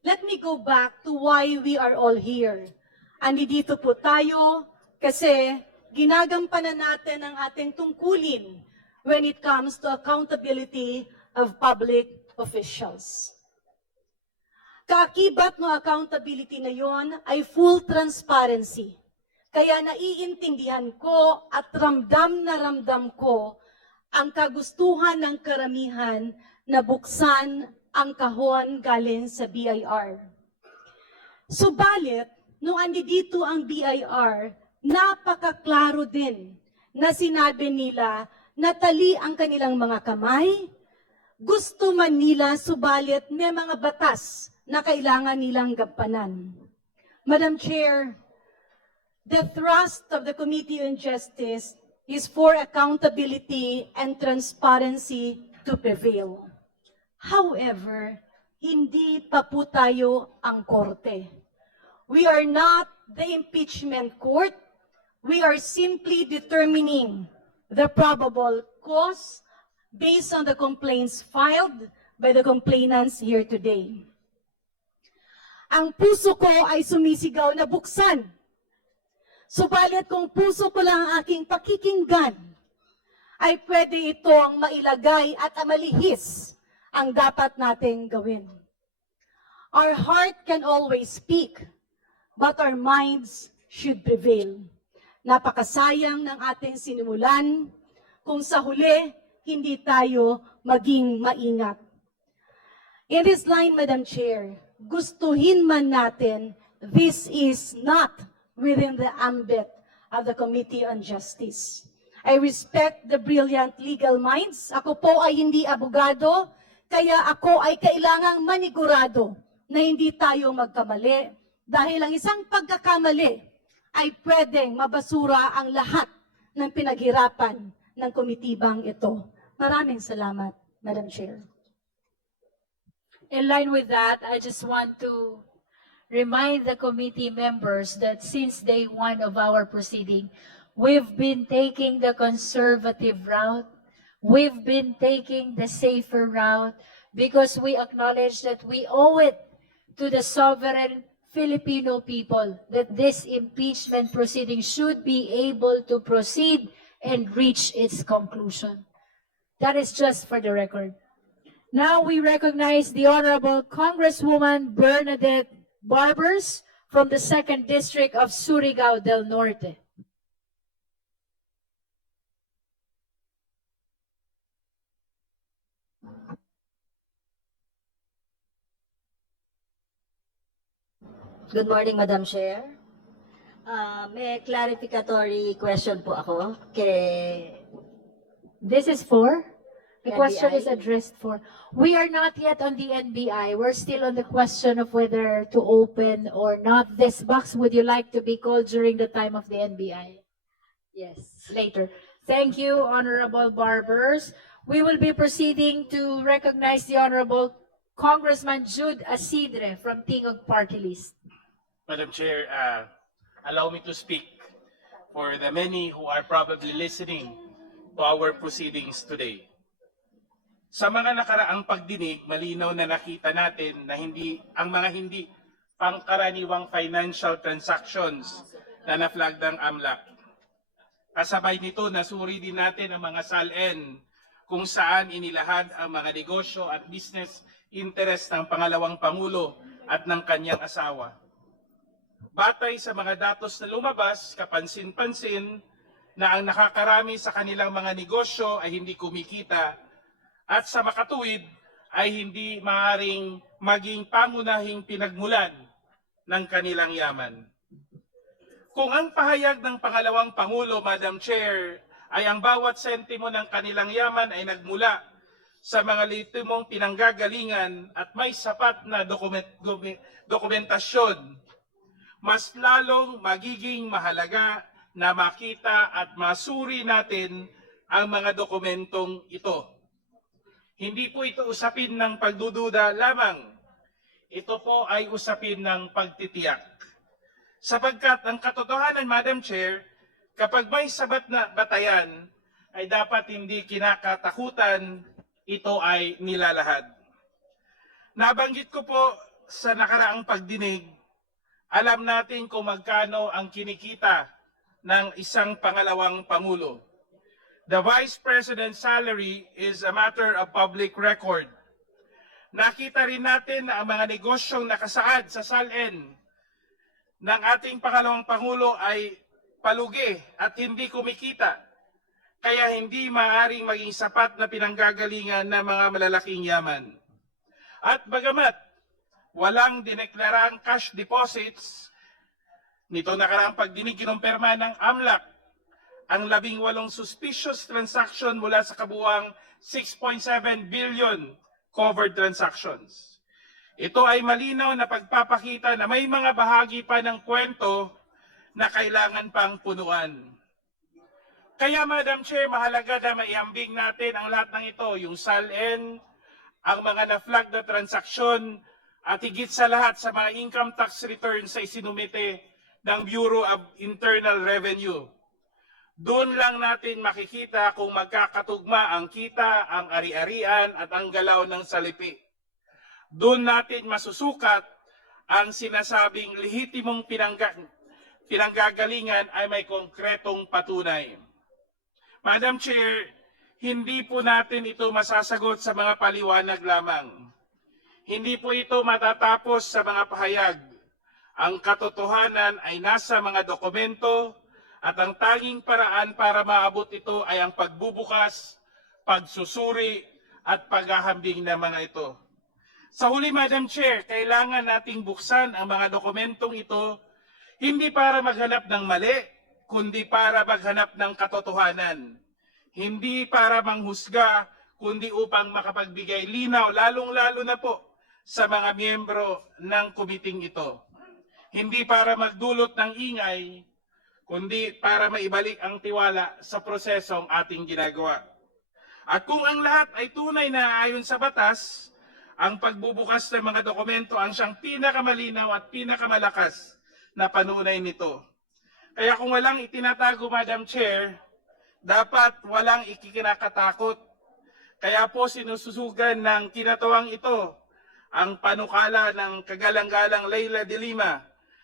Let me go back to why we are all here. Andito po tayo kasi ginagampanan natin ang ating tungkulin when it comes to accountability of public officials. Kaakibat ng accountability na yon ay full transparency. Kaya naiintindihan ko at ramdam na ramdam ko ang kagustuhan ng karamihan na buksan ang kahon galing sa BIR. Subalit, nung andito ang BIR, napakaklaro din na sinabi nila na tali ang kanilang mga kamay, gusto man nila subalit may mga batas na kailangan nilang gampanan. Madam Chair, the thrust of the Committee on Justice is for accountability and transparency to prevail. However, hindi pa po tayo ang korte. We are not the impeachment court. We are simply determining the probable cause based on the complaints filed by the complainants here today. Ang puso ko ay sumisigaw na buksan. Subalit kung puso ko lang ang aking pakikinggan, ay pwede itong mailagay at amalihis ang dapat nating gawin. Our heart can always speak, but our minds should prevail. Napakasayang ng ating sinimulan kung sa huli hindi tayo maging maingat. In this line, Madam Chair, gustuhin man natin, this is not within the ambit of the Committee on Justice. I respect the brilliant legal minds. Ako po ay hindi abogado, kaya ako ay kailangang manigurado na hindi tayo magkamali. Dahil ang isang pagkakamali ay pwedeng mabasura ang lahat ng pinaghirapan ng komitibang ito. Maraming salamat, Madam Chair. In line with that, I just want to remind the committee members that since day one of our proceeding, we've been taking the conservative route. We've been taking the safer route because we acknowledge that we owe it to the sovereign Filipino people that this impeachment proceeding should be able to proceed and reach its conclusion. That is just for the record. Now we recognize the Honorable Congresswoman Bernadette Barbers from the 2nd District of Surigao del Norte. Good morning, Madam Chair. May clarificatory question po ako kay This is for? The question NBI. is addressed for. We are not yet on the NBI. We're still on the question of whether to open or not this box. Would you like to be called during the time of the NBI? yes. Later. Thank you, Honorable Barbers. We will be proceeding to recognize the Honorable Congressman Jude Asidre from Tingog Party List. Madam Chair, allow me to speak for the many who are probably listening to our proceedings today. Sa mga nakaraang pagdinig, malinaw na nakita natin na ang mga hindi pangkaraniwang financial transactions na na-flag ng AMLAC. Kasabay nito, nasuri din natin ang mga SALN kung saan inilahad ang mga negosyo at business interest ng pangalawang Pangulo at ng kanyang asawa. Batay sa mga datos na lumabas, kapansin-pansin na ang nakakarami sa kanilang mga negosyo ay hindi kumikita at sa makatuwid ay hindi maaaring maging pangunahing pinagmulan ng kanilang yaman. Kung ang pahayag ng pangalawang Pangulo, Madam Chair, ay ang bawat sentimo ng kanilang yaman ay nagmula sa mga lehitimong pinanggagalingan at may sapat na dokumentasyon, mas lalong magiging mahalaga na makita at masuri natin ang mga dokumentong ito. Hindi po ito usapin ng pagdududa lamang. Ito po ay usapin ng pagtitiyak. Sapagkat ang katotohanan, Madam Chair, kapag may sabat na batayan, ay dapat hindi kinakatakutan, ito ay nilalahad. Nabanggit ko po sa nakaraang pagdinig, alam natin kung magkano ang kinikita ng isang pangalawang Pangulo. The Vice President's salary is a matter of public record. Nakita rin natin na ang mga negosyong nakasaad sa SALN ng ating pangalawang Pangulo ay palugi at hindi kumikita. Kaya hindi maaaring maging sapat na pinanggagalingan ng mga malalaking yaman. At bagamat walang dineklarang cash deposits, nito nakaraang pagdinig kinumpirma ng AMLAC ang 18 suspicious transaction mula sa kabuuang 6.7 billion covered transactions. Ito ay malinaw na pagpapakita na may mga bahagi pa ng kwento na kailangan pang punuan. Kaya Madam Chair, mahalaga na maiambing natin ang lahat ng ito, yung SALN, ang mga na-flag na transaksyon, at higit sa lahat sa mga income tax returns sa isinumite ng Bureau of Internal Revenue. Doon lang natin makikita kung magkakatugma ang kita, ang ari-arian at ang galaw ng salipi. Doon natin masusukat ang sinasabing lehitimong pinanggagalingan ay may konkretong patunay. Madam Chair, hindi po natin ito masasagot sa mga paliwanag lamang. Hindi po ito matatapos sa mga pahayag. Ang katotohanan ay nasa mga dokumento at ang tanging paraan para maabot ito ay ang pagbubukas, pagsusuri at paghahambing ng mga ito. Sa huli, Madam Chair, kailangan nating buksan ang mga dokumentong ito hindi para maghanap ng mali, kundi para maghanap ng katotohanan. Hindi para manghusga, kundi upang makapagbigay linaw, lalong-lalo na po sa mga miyembro ng komiting ito. Hindi para magdulot ng ingay, kundi para maibalik ang tiwala sa prosesong ating ginagawa. At kung ang lahat ay tunay na ayon sa batas, ang pagbubukas ng mga dokumento ang siyang pinakamalinaw at pinakamalakas na panunay nito. Kaya kung walang itinatago, Madam Chair, dapat walang ikikinakatakot. Kaya po sinususugan ng kinatawang ito ang panukala ng kagalang-galang Leila de Lima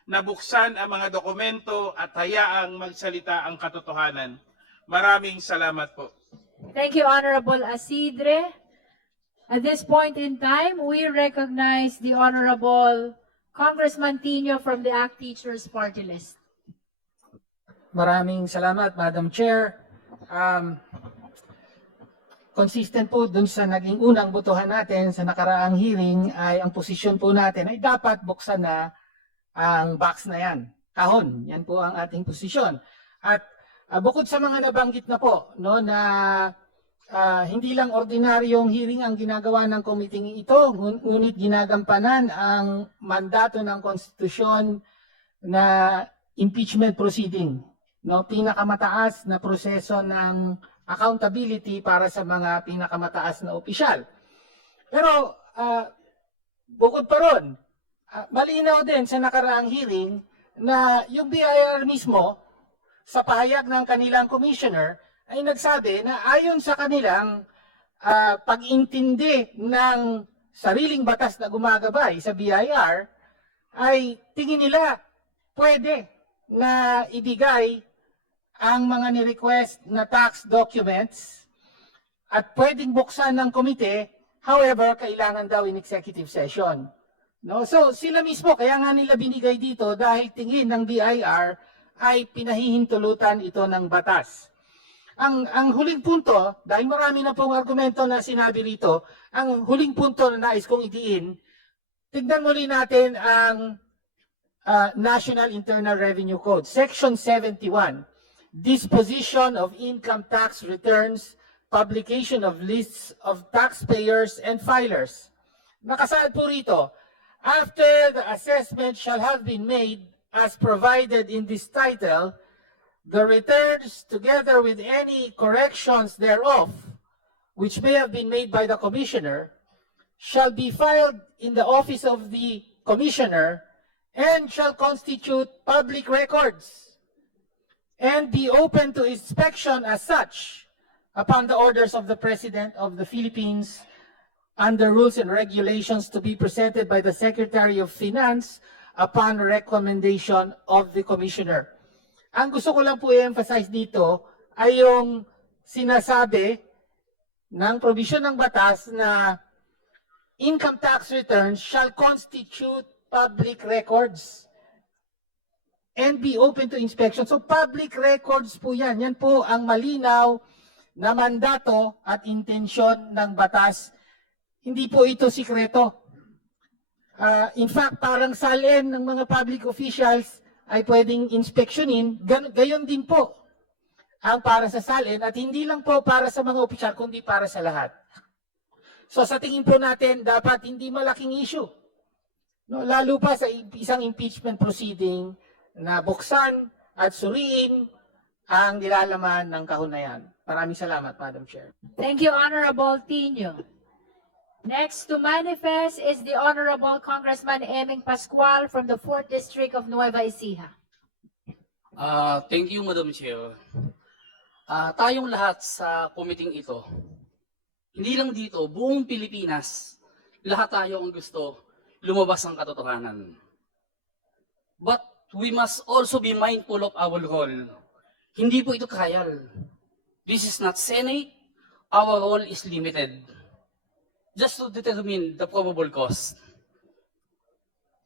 na buksan ang mga dokumento at hayaang magsalita ang katotohanan. Maraming salamat po. Thank you, Honorable Asidre. At this point in time, we recognize the Honorable Congressman Tino from the ACT Teachers Party List. Maraming salamat, Madam Chair. Consistent po dun sa naging unang botohan natin sa nakaraang hearing ay ang posisyon po natin ay dapat buksan na ang box na yan. Kahon, yan po ang ating posisyon. At bukod sa mga nabanggit na po, no, na hindi lang ordinaryong hearing ang ginagawa ng committee ito, ngunit ginagampanan ang mandato ng konstitusyon na impeachment proceeding, no, pinakamataas na proseso ng accountability para sa mga pinakamataas na opisyal. Pero bukod pa ron, malinaw din sa nakaraang hearing na yung BIR mismo sa pahayag ng kanilang commissioner ay nagsabi na ayon sa kanilang pag-intindi ng sariling batas na gumagabay sa BIR, ay tingin nila pwede na ibigay ang mga ni-request na tax documents at pwedeng buksan ng komite, however, kailangan daw in executive session. No? So sila mismo, kaya nga nila binigay dito dahil tingin ng BIR ay pinahihintulutan ito ng batas. Ang huling punto, dahil marami na pong argumento na sinabi rito, ang huling punto na nais kong idiin, tignan muli natin ang National Internal Revenue Code, Section 71, Disposition of Income Tax Returns, Publication of Lists of Taxpayers and Filers. Nakasaad po rito, after the assessment shall have been made as provided in this title, the returns, together with any corrections thereof, which may have been made by the Commissioner, shall be filed in the office of the Commissioner and shall constitute public records and be open to inspection as such upon the orders of the President of the Philippines under rules and regulations to be presented by the Secretary of Finance upon recommendation of the Commissioner. Ang gusto ko lang po i-emphasize dito ay yung sinasabi ng provision ng batas na income tax returns shall constitute public records and be open to inspection. So public records po yan. Yan po ang malinaw na mandato at intensyon ng batas. Hindi po ito sikreto. In fact, parang salin ng mga public officials ay pwedeng inspeksyonin, gayon din po ang para sa salin at hindi lang po para sa mga opisyal kundi para sa lahat. So sa tingin po natin, dapat hindi malaking issue. No, lalo pa sa isang impeachment proceeding na buksan at suriin ang nilalaman ng kahon na yan. Maraming salamat, Madam Chair. Thank you, Honorable Tino. Next to manifest is the Honorable Congressman Eming Pascual from the 4th District of Nueva Ecija. Thank you, Madam Chair. Tayong lahat sa committee ito, hindi lang dito, buong Pilipinas, lahat tayo ang gusto lumabas ang katotohanan. But we must also be mindful of our role. Hindi po ito trial. This is not Senate. Our role is limited. Just to determine the probable cause.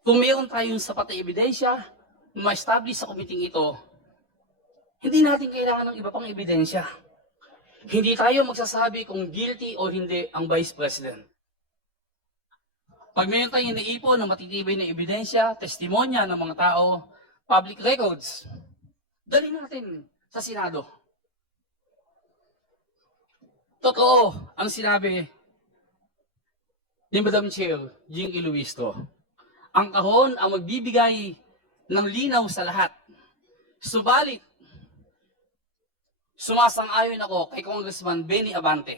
Kung mayroon tayong sapat na ebidensya, ma-establish sa committee ito, hindi natin kailangan ng iba pang ebidensya. Hindi tayo magsasabi kung guilty o hindi ang Vice President. Pag mayroon tayong naipon na matitibay na ebidensya, testimonya ng mga tao, public records, dali natin sa Senado. Totoo ang sinabi ni Madam Chair, Jing Iluisto. Ang kahon ang magbibigay ng linaw sa lahat. Subalit, sumasang-ayon ako kay Congressman Benny Abante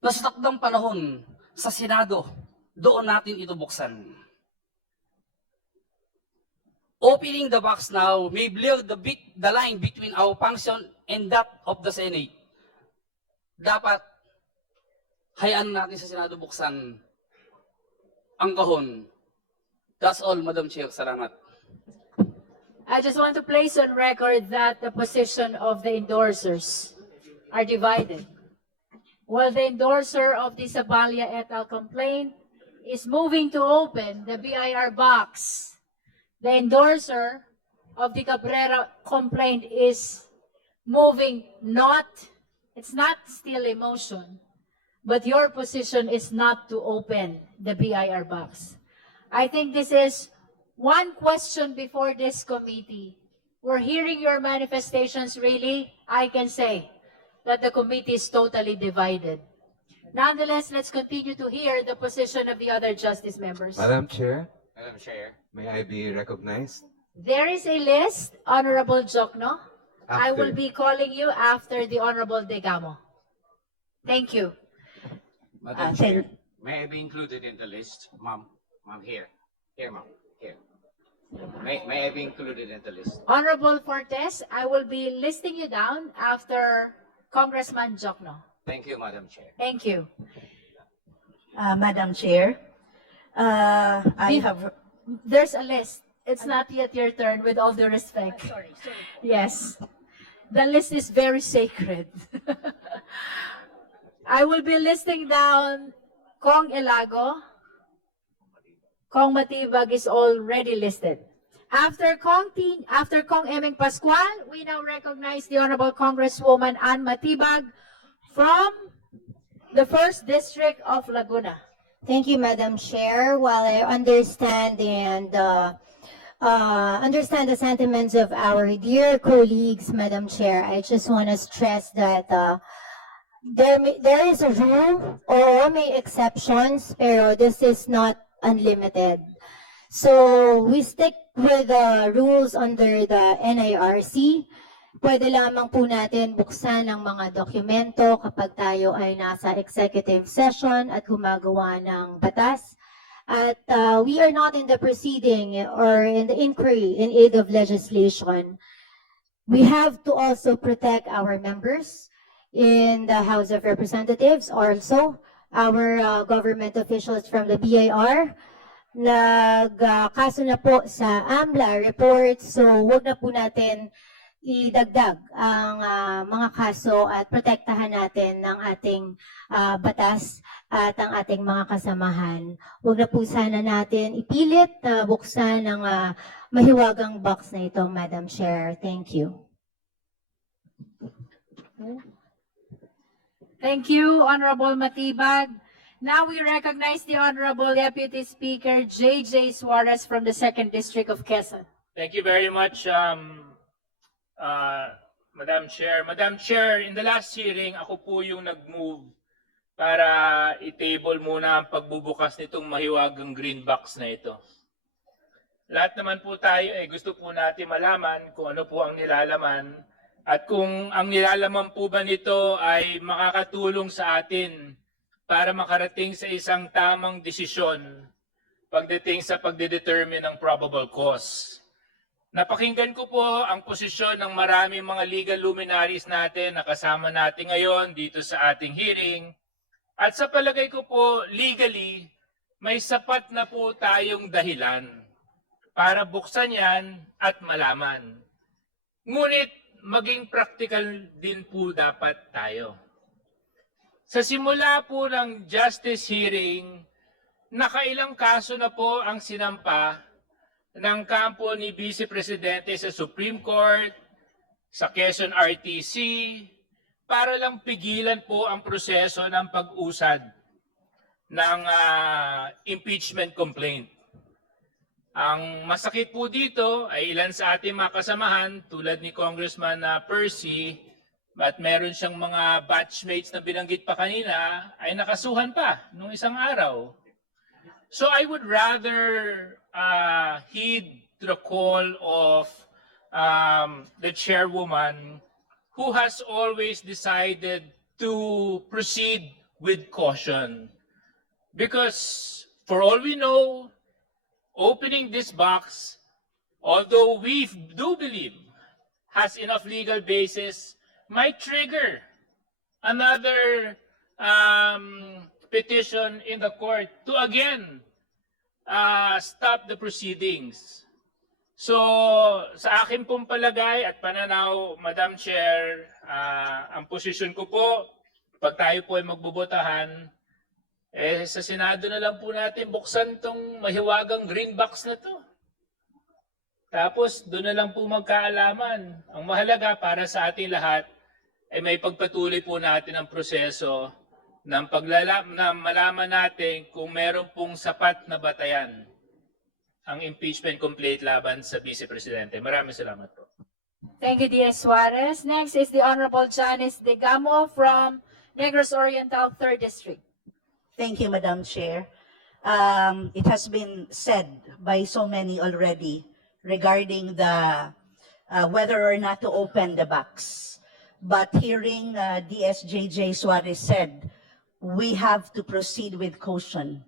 na sa takdang panahon sa Senado, doon natin ito buksan. Opening the box now may blur the line between our function and that of the Senate. Dapat hayaan natin sa Senado buksan ang kahon. That's all, Madam Chair. Salamat. I just want to place on record that the position of the endorsers are divided. While the endorser of the Sabalia et al. Complaint is moving to open the BIR box, the endorser of the Cabrera complaint is moving it's not still a motion, but your position is not to open the BIR box. I think this is one question before this committee. We're hearing your manifestations really, I can say that the committee is totally divided. Nonetheless, let's continue to hear the position of the other justice members. Madam Chair, may I be recognized? There is a list, Honorable Jokno. I will After. be calling you after the Honorable Degamo. Thank you. Madam Chair, may I be included in the list? Ma'am, here. Here, ma'am, here. May I be included in the list? Honorable Fortes, I will be listing you down after Congressman Jokno. Thank you, Madam Chair. Thank you. Madam Chair, I have There's a list. It's not yet your turn, with all due respect. Sorry. Yes. The list is very sacred. I will be listing down Kong Elago. Kong Matibag is already listed. After Kong Emeng Pascual, we now recognize the Honorable Congresswoman Ann Matibag from the 1st District of Laguna. Thank you, Madam Chair. While I understand understand the sentiments of our dear colleagues, Madam Chair, I just want to stress that there is a rule or may exceptions, pero this is not unlimited. So we stick with the rules under the NIRC. Pwede lamang po natin buksan ang mga dokumento kapag tayo ay nasa executive session at gumagawa ng batas. At we are not in the proceeding or in the inquiry in aid of legislation. We have to also protect our members in the House of Representatives, also our government officials from the BIR. Nagkaso na po sa AMLA report, so wag na po natin idagdag ang mga kaso at protektahan natin ng ating batas at ang ating mga kasamahan. Huwag na po sana natin ipilit buksan ang mahiwagang box na ito, Madam Chair. Thank you. Thank you, Honorable Matibag. Now we recognize the Honorable Deputy Speaker J.J. Suarez from the 2nd District of Quezon. Thank you very much, Madam Chair. Madam Chair, in the last hearing, ako po yung nag-move para i-table muna ang pagbubukas nitong mahiwagang green box na ito. Lahat naman po tayo gusto po natin malaman kung ano po ang nilalaman at kung ang nilalaman po ba nito ay makakatulong sa atin para makarating sa isang tamang desisyon pagdating sa pagdedetermine ng probable cause. Napakinggan ko po ang posisyon ng maraming mga legal luminaries natin na kasama natin ngayon dito sa ating hearing. At sa palagay ko po, legally, may sapat na po tayong dahilan para buksan yan at malaman. Ngunit maging practical din po dapat tayo. Sa simula po ng justice hearing, nakailang kaso na po ang sinampa ng kampo ni Vice Presidente sa Supreme Court, sa Quezon RTC, para lang pigilan po ang proseso ng pag-usad ng impeachment complaint. Ang masakit po dito ay ilan sa ating mga kasamahan tulad ni Congressman Percy at meron siyang mga batchmates na binanggit pa kanina ay nakasuhan pa nung isang araw. So I would rather heed the call of the chairwoman who has always decided to proceed with caution. Because for all we know, opening this box, although we do believe has enough legal basis, might trigger another petition in the court to again stop the proceedings. So, sa akin pong palagay at pananaw, Madam Chair, ang posisyon ko po, pag tayo po ay magbobotahan, sa Senado na lang po natin buksan tong mahiwagang green box na to. Tapos, doon na lang po magkaalaman. Ang mahalaga para sa ating lahat, ay may pagpatuloy po natin ang proseso ng na malaman natin kung meron pong sapat na batayan ang impeachment complaint laban sa Vice Presidente. Maraming salamat po. Thank you, D.S. Suarez. Next is the Honorable Janice Degamo from Negros Oriental 3rd District. Thank you, Madam Chair. It has been said by so many already regarding the whether or not to open the box. But hearing DSJJ Suarez said, we have to proceed with caution.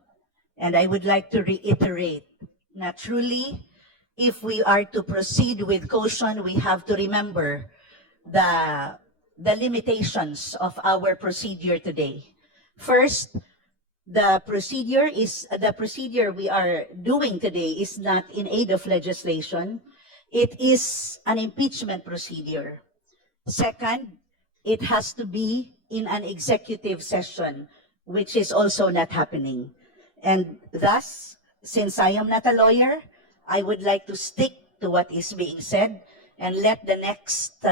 And I would like to reiterate, that truly, if we are to proceed with caution, we have to remember the the limitations of our procedure today. First, the procedure we are doing today is not in aid of legislation. It is an impeachment procedure. Second, it has to be in an executive session, which is also not happening. And thus, since I am not a lawyer, I would like to stick to what is being said and let the next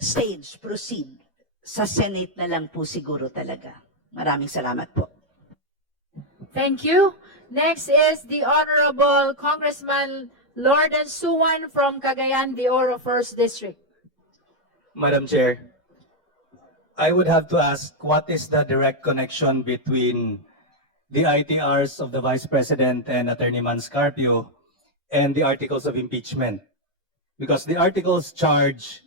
stage proceed. Sa Senate na lang po siguro talaga. Maraming salamat po. Thank you. Next is the Honorable Congressman Lorden Suwan from Cagayan de Oro 1st District. Madam Chair, I would have to ask what is the direct connection between the ITRs of the Vice President and Attorney Manscarpio and the articles of impeachment? Because the articles charge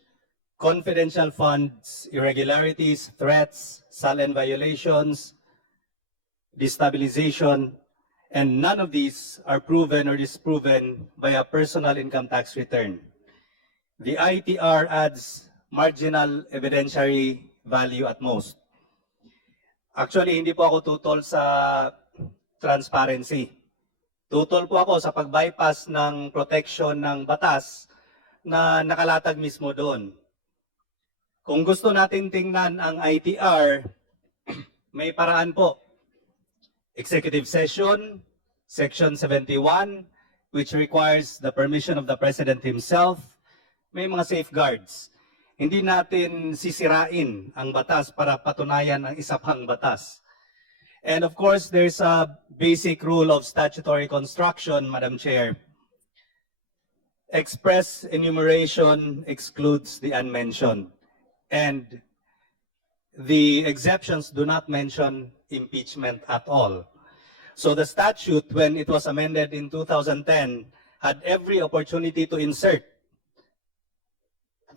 confidential funds, irregularities, threats, SALN violations, destabilization, and none of these are proven or disproven by a personal income tax return. The ITR adds marginal evidentiary value at most. Actually, hindi po ako tutol sa transparency. Tutol po ako sa pag-bypass ng protection ng batas na nakalatag mismo doon. Kung gusto natin tingnan ang ITR, may paraan po. Executive session, Section 71, which requires the permission of the President himself, may mga safeguards. Hindi natin sisirain ang batas para patunayan ang isa pang batas. And of course, there's a basic rule of statutory construction, Madam Chair. Express enumeration excludes the unmentioned. And the exceptions do not mention impeachment at all. So the statute, when it was amended in 2010, had every opportunity to insert,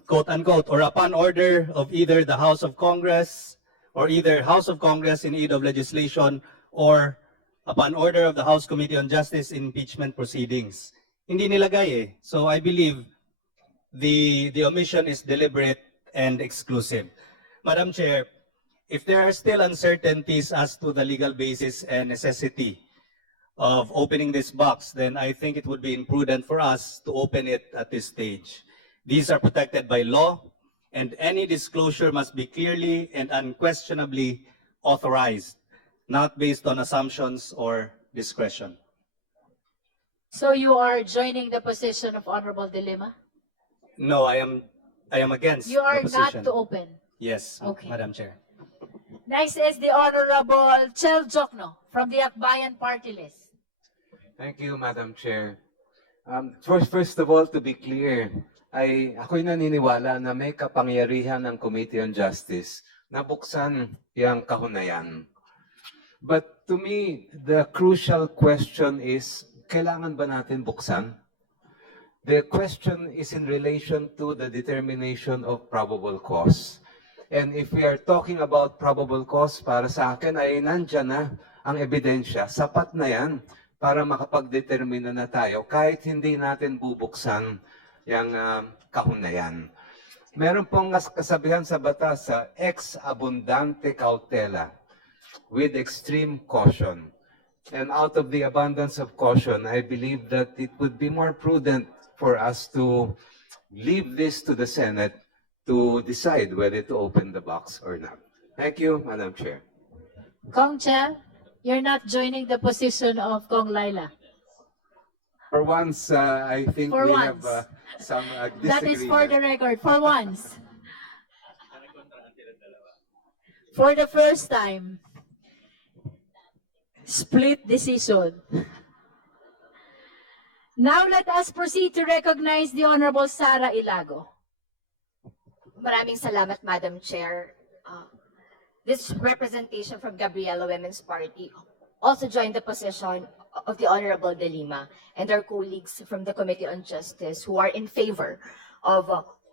quote unquote, or upon order of either the House of Congress or either House of Congress in aid of legislation or upon order of the House Committee on Justice in impeachment proceedings. Hindi nilagay eh. So I believe the omission is deliberate and exclusive. Madam Chair, if there are still uncertainties as to the legal basis and necessity of opening this box, then I think it would be imprudent for us to open it at this stage. These are protected by law, and any disclosure must be clearly and unquestionably authorized, not based on assumptions or discretion. So you are joining the position of Honorable De Lima? No, I am against You are the not position. to open. Yes, Okay. Madam Chair. Next is the Honorable Chel Jokno from the Akbayan Party List. Thank you, Madam Chair. First of all, to be clear, ako'y naniniwala na may kapangyarihan ng Committee on Justice na buksan yung kahunayan. But to me, the crucial question is, kailangan ba natin buksan? The question is in relation to the determination of probable cause. And if we are talking about probable cause, para sa akin ay nandyan na ang ebidensya. Sapat na yan para makapag-determine na tayo kahit hindi natin bubuksan yung kahunayan. Meron pong kasabihan sa batas sa ex abundante cautela, with extreme caution. And out of the abundance of caution, I believe that it would be more prudent for us to leave this to the Senate to decide whether to open the box or not. Thank you, Madam Chair. Kong Chel, you're not joining the position of Kong Laila. For once, I think For we once. have some That is for the disagreement. record, for once. For the first time. Split decision. Now let us proceed to recognize the Honorable Sara Ilago. Maraming salamat, Madam Chair. This representation from Gabriela Women's Party also joined the position of the Honorable De Lima and our colleagues from the Committee on Justice who are in favor of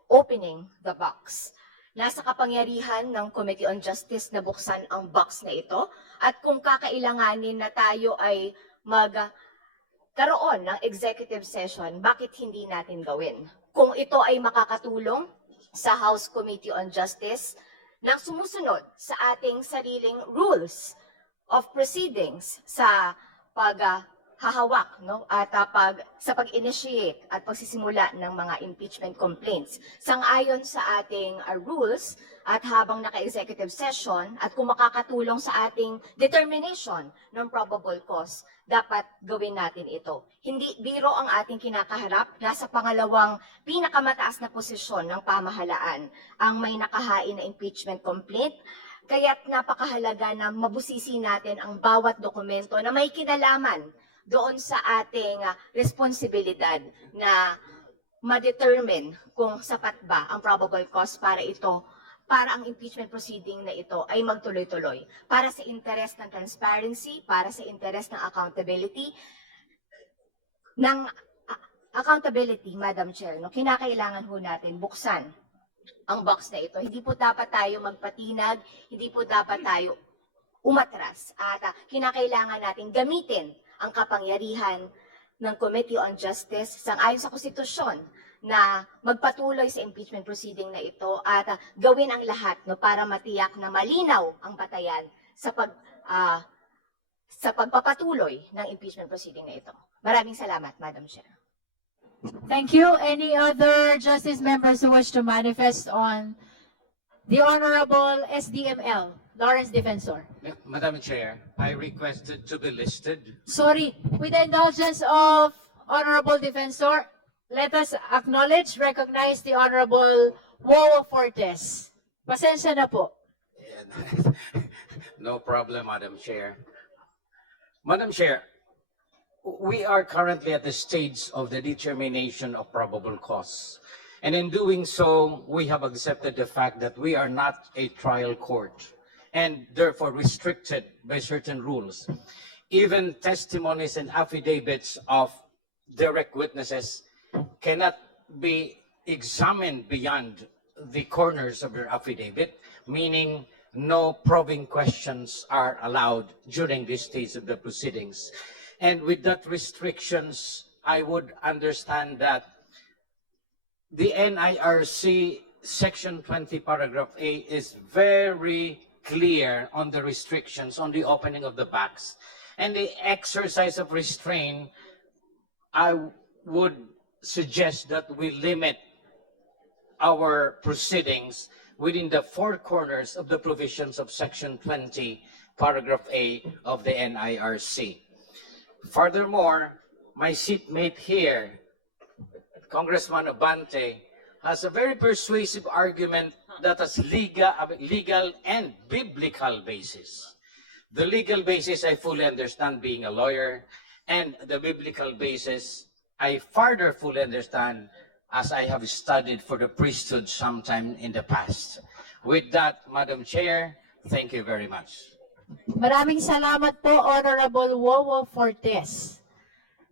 opening the box. Nasa kapangyarihan ng Committee on Justice na buksan ang box na ito at kung kakailanganin na tayo ay magkaroon ng executive session, bakit hindi natin gawin? Kung ito ay makakatulong sa House Committee on Justice nang sumusunod sa ating sariling rules of proceedings sa paghahawak at sa pag-initiate at pagsisimula ng mga impeachment complaints. Sang-ayon sa ating rules at habang naka-executive session at kung makakatulong sa ating determination ng probable cause, dapat gawin natin ito. Hindi biro ang ating kinakaharap, nasa pangalawang pinakamataas na posisyon ng pamahalaan ang may nakahain na impeachment complaint. Kaya't napakahalaga na mabusisi natin ang bawat dokumento na may kinalaman doon sa ating responsibilidad na ma-determine kung sapat ba ang probable cause para ang impeachment proceeding na ito ay magtuloy-tuloy. Para sa interes ng transparency, para sa interes ng accountability, Madam Chair, kinakailangan ho natin buksan ang box na ito. Hindi po dapat tayo magpatinag, hindi po dapat tayo umatras. At kinakailangan natin gamitin ang kapangyarihan ng Committee on Justice sang-ayon sa konstitusyon na magpatuloy sa impeachment proceeding na ito at gawin ang lahat para matiyak na malinaw ang batayan sa pagpapatuloy ng impeachment proceeding na ito. Maraming salamat, Madam Chair. Thank you. Any other justice members who wish to manifest on the Honorable SDML, Lawrence Defensor? Madam Chair, I requested to be listed. Sorry, with the indulgence of Honorable Defensor, let us acknowledge, recognize the Honorable Wowo Fortes. Pasensya na po. No problem, Madam Chair. Madam Chair, we are currently at the stage of the determination of probable cause. And in doing so, we have accepted the fact that we are not a trial court and therefore restricted by certain rules. Even testimonies and affidavits of direct witnesses cannot be examined beyond the corners of their affidavit, meaning no probing questions are allowed during this stage of the proceedings. And with that restrictions, I would understand that the NIRC Section 20, Paragraph A is very clear on the restrictions on the opening of the box. And the exercise of restraint, I would suggest that we limit our proceedings within the four corners of the provisions of Section 20, Paragraph A of the NIRC. Furthermore, my seatmate here, Congressman Abante, has a very persuasive argument that has legal and biblical basis. The legal basis I fully understand being a lawyer, and the biblical basis I further fully understand as I have studied for the priesthood sometime in the past. With that, Madam Chair, thank you very much. Maraming salamat po, Honorable Wowo Fortes.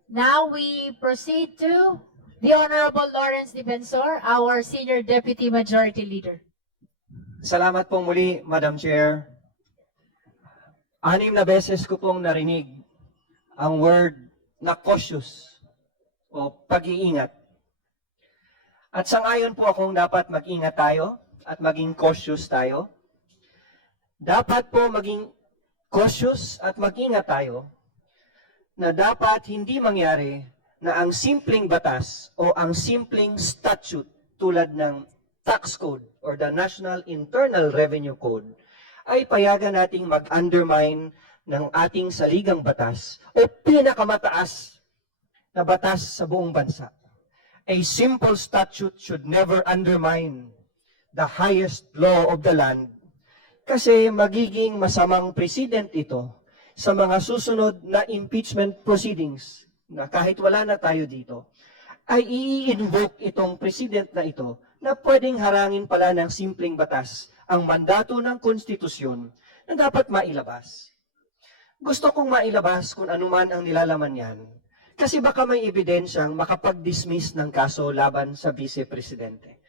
Now we proceed to the Honorable Lawrence Defensor, our Senior Deputy Majority Leader. Salamat pong muli, Madam Chair. 6 na beses ko pong narinig ang word na cautious o pag-iingat. At sang-ayon po akong dapat mag-ingat tayo at maging cautious tayo. Dapat po maging cautious at mag-ingat tayo na dapat hindi mangyari na ang simpleng batas o ang simpleng statute tulad ng tax code or the National Internal Revenue Code ay payagan nating mag-undermine ng ating saligang batas o pinakamataas na batas sa buong bansa. A simple statute should never undermine the highest law of the land kasi magiging masamang precedent ito sa mga susunod na impeachment proceedings na kahit wala na tayo dito, ay i-invoke itong precedent na ito na pwedeng harangin pala ng simpleng batas ang mandato ng konstitusyon na dapat mailabas. Gusto kong mailabas kung anuman ang nilalaman yan kasi baka may ebidensyang makapag-dismiss ng kaso laban sa Vice Presidente.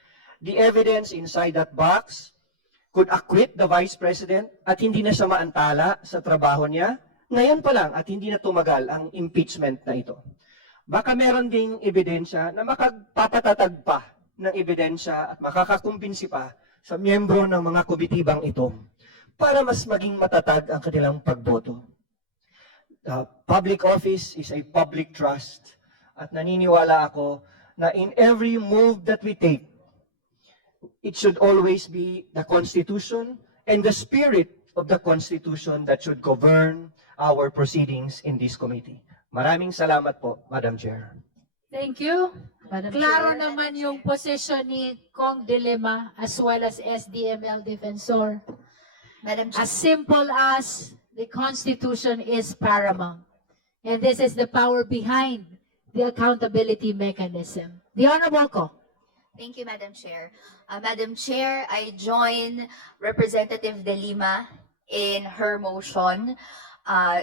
The evidence inside that box could acquit the Vice President at hindi na siya maantala sa trabaho niya ngayon pa lang at hindi na tumagal ang impeachment na ito. Baka meron ding ebidensya na makapagpapatatag pa ng ebidensya at makakakumbinsi pa sa miyembro ng mga komitibang ito para mas maging matatag ang kanilang pagboto. Public office is a public trust at naniniwala ako na in every move that we take, it should always be the Constitution and the spirit of the Constitution that should govern our proceedings in this committee. Maraming salamat po, Madam Chair. Thank you. Madam Klaro Chair. naman yung posisyon ni Kong Dilema as well as SDML Defensor. Madam Chair. As simple as the Constitution is paramount. And this is the power behind the accountability mechanism. The Honorable Ko. Thank you, Madam Chair. Madam Chair, I join Representative De Lima in her motion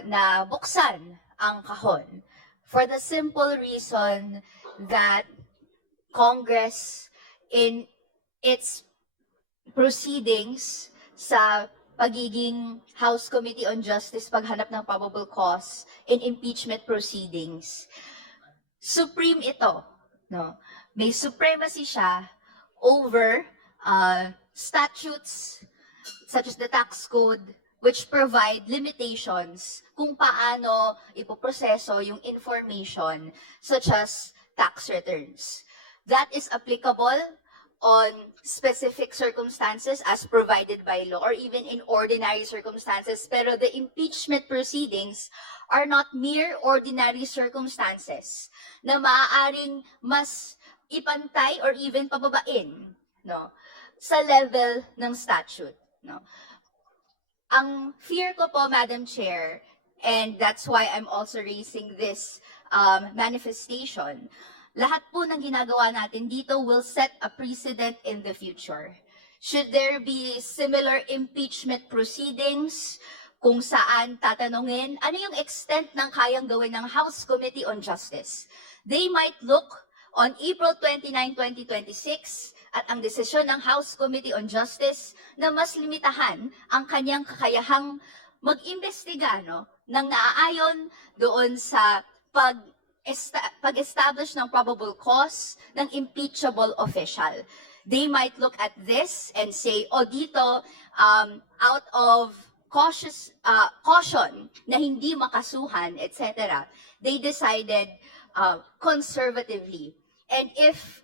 na buksan ang kahon for the simple reason that Congress in its proceedings sa pagiging House Committee on Justice paghanap ng probable cause in impeachment proceedings, supreme ito, no? May supremacy siya over statutes such as the tax code which provide limitations kung paano ipoproseso yung information such as tax returns. That is applicable on specific circumstances as provided by law or even in ordinary circumstances, pero the impeachment proceedings are not mere ordinary circumstances na maaaring mas ipantay or even pababain, no, sa level ng statute, no. Ang fear ko po, Madam Chair, and that's why I'm also raising this manifestation, lahat po ng ginagawa natin dito will set a precedent in the future. Should there be similar impeachment proceedings kung saan tatanungin ano yung extent ng kayang gawin ng House Committee on Justice, they might look on April 29, 2026 at ang desisyon ng House Committee on Justice na mas limitahan ang kanyang kakayahang mag-imbestiga, no, ng naaayon doon sa pag-establish ng probable cause ng impeachable official. They might look at this and say, oh, dito, out of caution na hindi makasuhan, etc., they decided conservatively. And if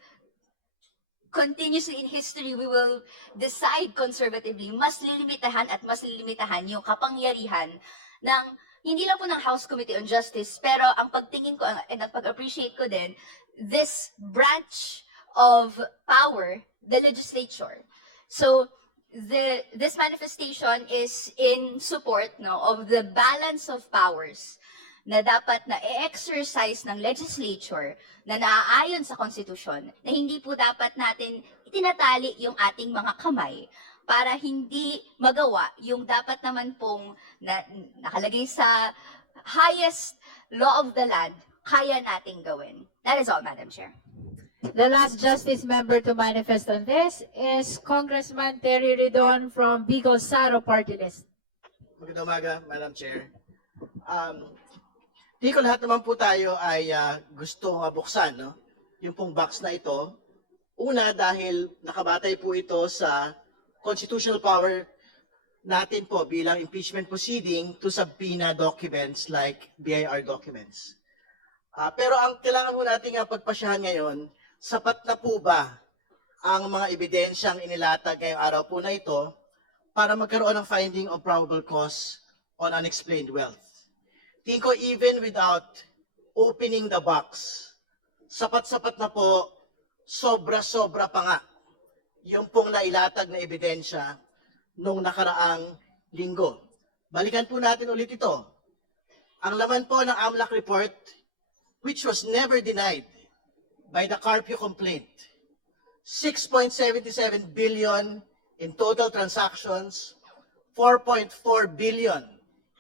continuously in history we will decide conservatively, mas lilimitahan at mas lilimitahan yung kapangyarihan ng hindi lang po ng House Committee on Justice, pero ang pagtingin ko and ang pag-appreciate ko din, this branch of power, the legislature. So this manifestation is in support, no, of the balance of powers na dapat na i-exercise ng legislature na naaayon sa konstitusyon, na hindi po dapat natin itinatali yung ating mga kamay para hindi magawa yung dapat naman pong nakalagay sa highest law of the land, kaya nating gawin. That is all, Madam Chair. The last justice member to manifest on this is Congressman Terry Ridon from Bicol Saro Party List. Magandang umaga, Madam Chair. Di ko lahat naman po tayo ay gusto buksan, no? Yung pong box na ito. Una, dahil nakabatay po ito sa constitutional power natin po bilang impeachment proceeding to subpoena documents like BIR documents. Pero ang kailangan po natin pagpasyahan ngayon, sapat na po ba ang mga ebidensyang inilatag ngayong araw po na ito para magkaroon ng finding of probable cause on unexplained wealth? Tingin ko even without opening the box, sapat-sapat na po, sobra-sobra pa nga yung pong nailatag na ebidensya nung nakaraang linggo. Balikan po natin ulit ito. Ang laman po ng AMLAC report, which was never denied by the Carpio complaint, 6.77 billion in total transactions, 4.4 billion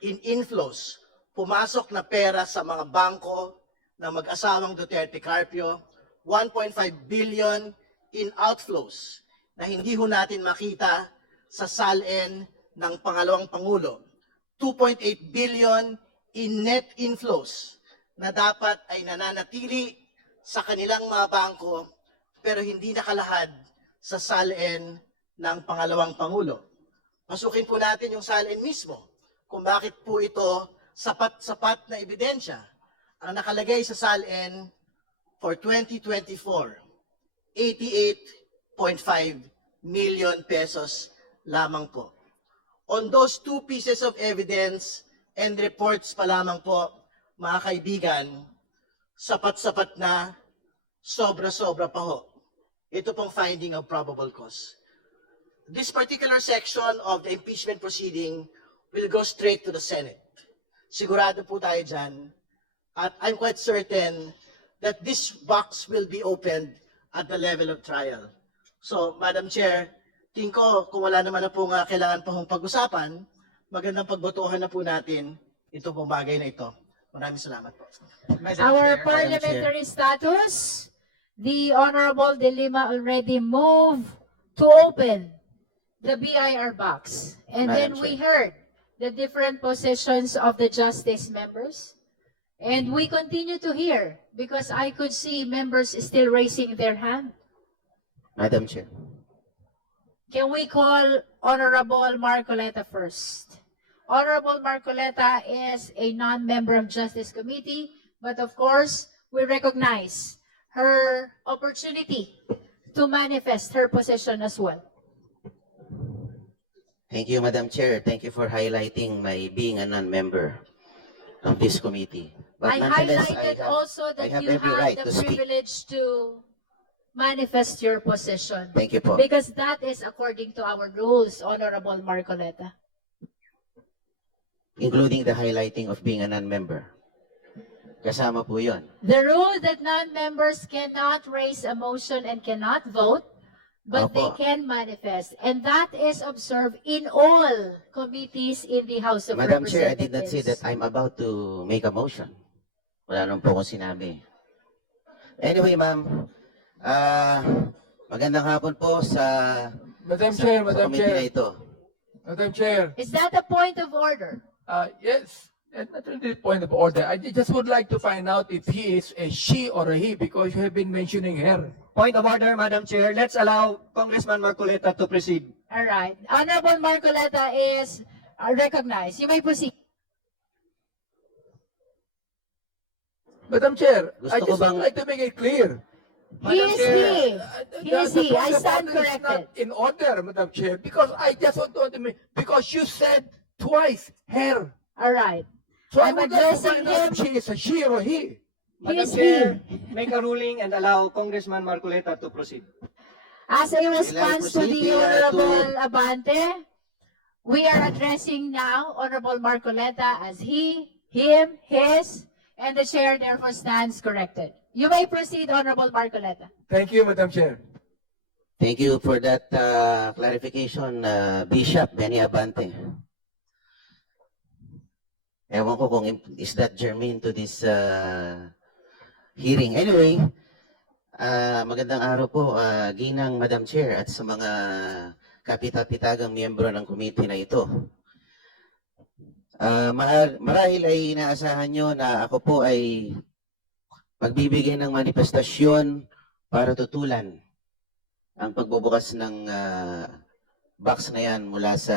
in inflows, pumasok na pera sa mga bangko ng mag-asawang Duterte Carpio, 1.5 billion in outflows na hindi ho natin makita sa SALN ng pangalawang Pangulo, 2.8 billion in net inflows na dapat ay nananatili sa kanilang mga bangko pero hindi nakalahad sa salin ng pangalawang Pangulo. Pasukin po natin yung salin mismo kung bakit po ito sapat na ebidensya. Ang nakalagay sa salin for 2024, 88.5 million pesos lamang po. On those two pieces of evidence and reports pa lamang po, mga kaibigan, sapat-sapat na, sobra-sobra pa ho. Ito pong finding of probable cause. This particular section of the impeachment proceeding will go straight to the Senate. Sigurado po tayo dyan. At I'm quite certain that this box will be opened at the level of trial. So, Madam Chair, tingin ko kung wala naman na pong kailangan pa hong pag-usapan, magandang pagbotohan na po natin ito pong bagay na ito. Maraming salamat po. Our parliamentary status, the Honorable De Lima already moved to open the BIR box. And then we heard the different positions of the justice members. And we continue to hear because I could see members still raising their hand. Madam Chair. Can we call Honorable Marcoleta first? Honorable Marcoleta is a non-member of Justice Committee, but of course, we recognize her opportunity to manifest her position as well. Thank you, Madam Chair. Thank you for highlighting my being a non-member of this committee. But I nonetheless, highlighted also that I have you every have right the to speak. privilege to manifest your position. Thank you po. Because that is according to our rules, Honorable Marcoleta. Including the highlighting of being a non-member. Kasama po yun. The rule that non-members cannot raise a motion and cannot vote, but they Opo. can manifest. And that is observed in all committees in the House of Madam Chair, I Representatives. did not say that I'm about to make a motion. Wala naman po akong sinabi. Anyway, ma'am, magandang hapon po sa Madam Chair, sa Madam committee Chair. na ito. Madam Chair, Is that a point of order? yes, and not really point of order. I just would like to find out if he is a she or a he because you have been mentioning her. Point of order, Madam Chair. Let's allow Congressman Marcoleta to proceed. All right. Honorable Marcoleta is recognized. You may proceed. Madam Chair, Gusto I ko just would bang- like to make it clear. He is he. He is he. I point of stand order is not corrected. in order, Madam Chair, because I just want to make, because you said twice her. All right. So I I'm would like to addressing find out if him. she is a she or a he. He Madam is Chair, he. make a ruling and allow Congressman Marcoleta to proceed. As a response to proceed the here Honorable Abante, we are addressing now Honorable Marcoleta as he, him, his, and the chair therefore stands corrected. You may proceed, Honorable Marcoleta. Thank you, Madam Chair. Thank you for that clarification, Bishop Benny Abante. Ewan ko kung is that germane to this hearing. Anyway, magandang araw po, Ginang Madam Chair at sa mga kapita-pitagang miyembro ng committee na ito. Marahil ay inaasahan nyo na ako po ay magbibigay ng manifestasyon para tutulan ang pagbubukas ng box na yan mula sa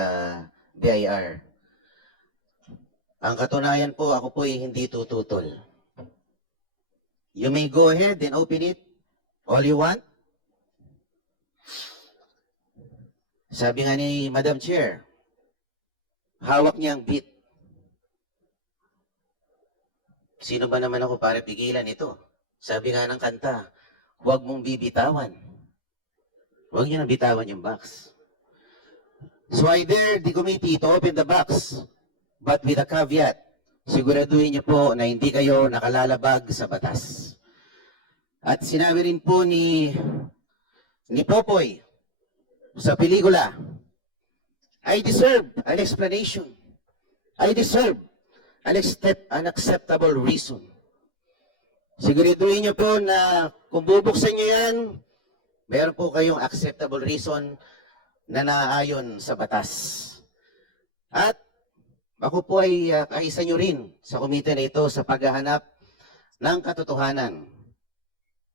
BIR. Ang katunayan po, ako po ay hindi tututol. You may go ahead and open it all you want. Sabi nga ni Madam Chair, hawak niya ang beat. Sino ba naman ako para pigilan ito? Sabi nga ng kanta, huwag mong bibitawan. Huwag niyo nang bitawan yung box. So I dare the committee to open the box, but with a caveat, siguraduhin niyo po na hindi kayo nakalalabag sa batas. At sinabi rin po ni Popoy sa pelikula, I deserve an explanation. I deserve an acceptable reason. Siguraduhin niyo po na kung bubuksan niyo yan, meron po kayong acceptable reason na naaayon sa batas. At ako po ay kaisa niyo rin sa komite na ito sa paghahanap ng katotohanan.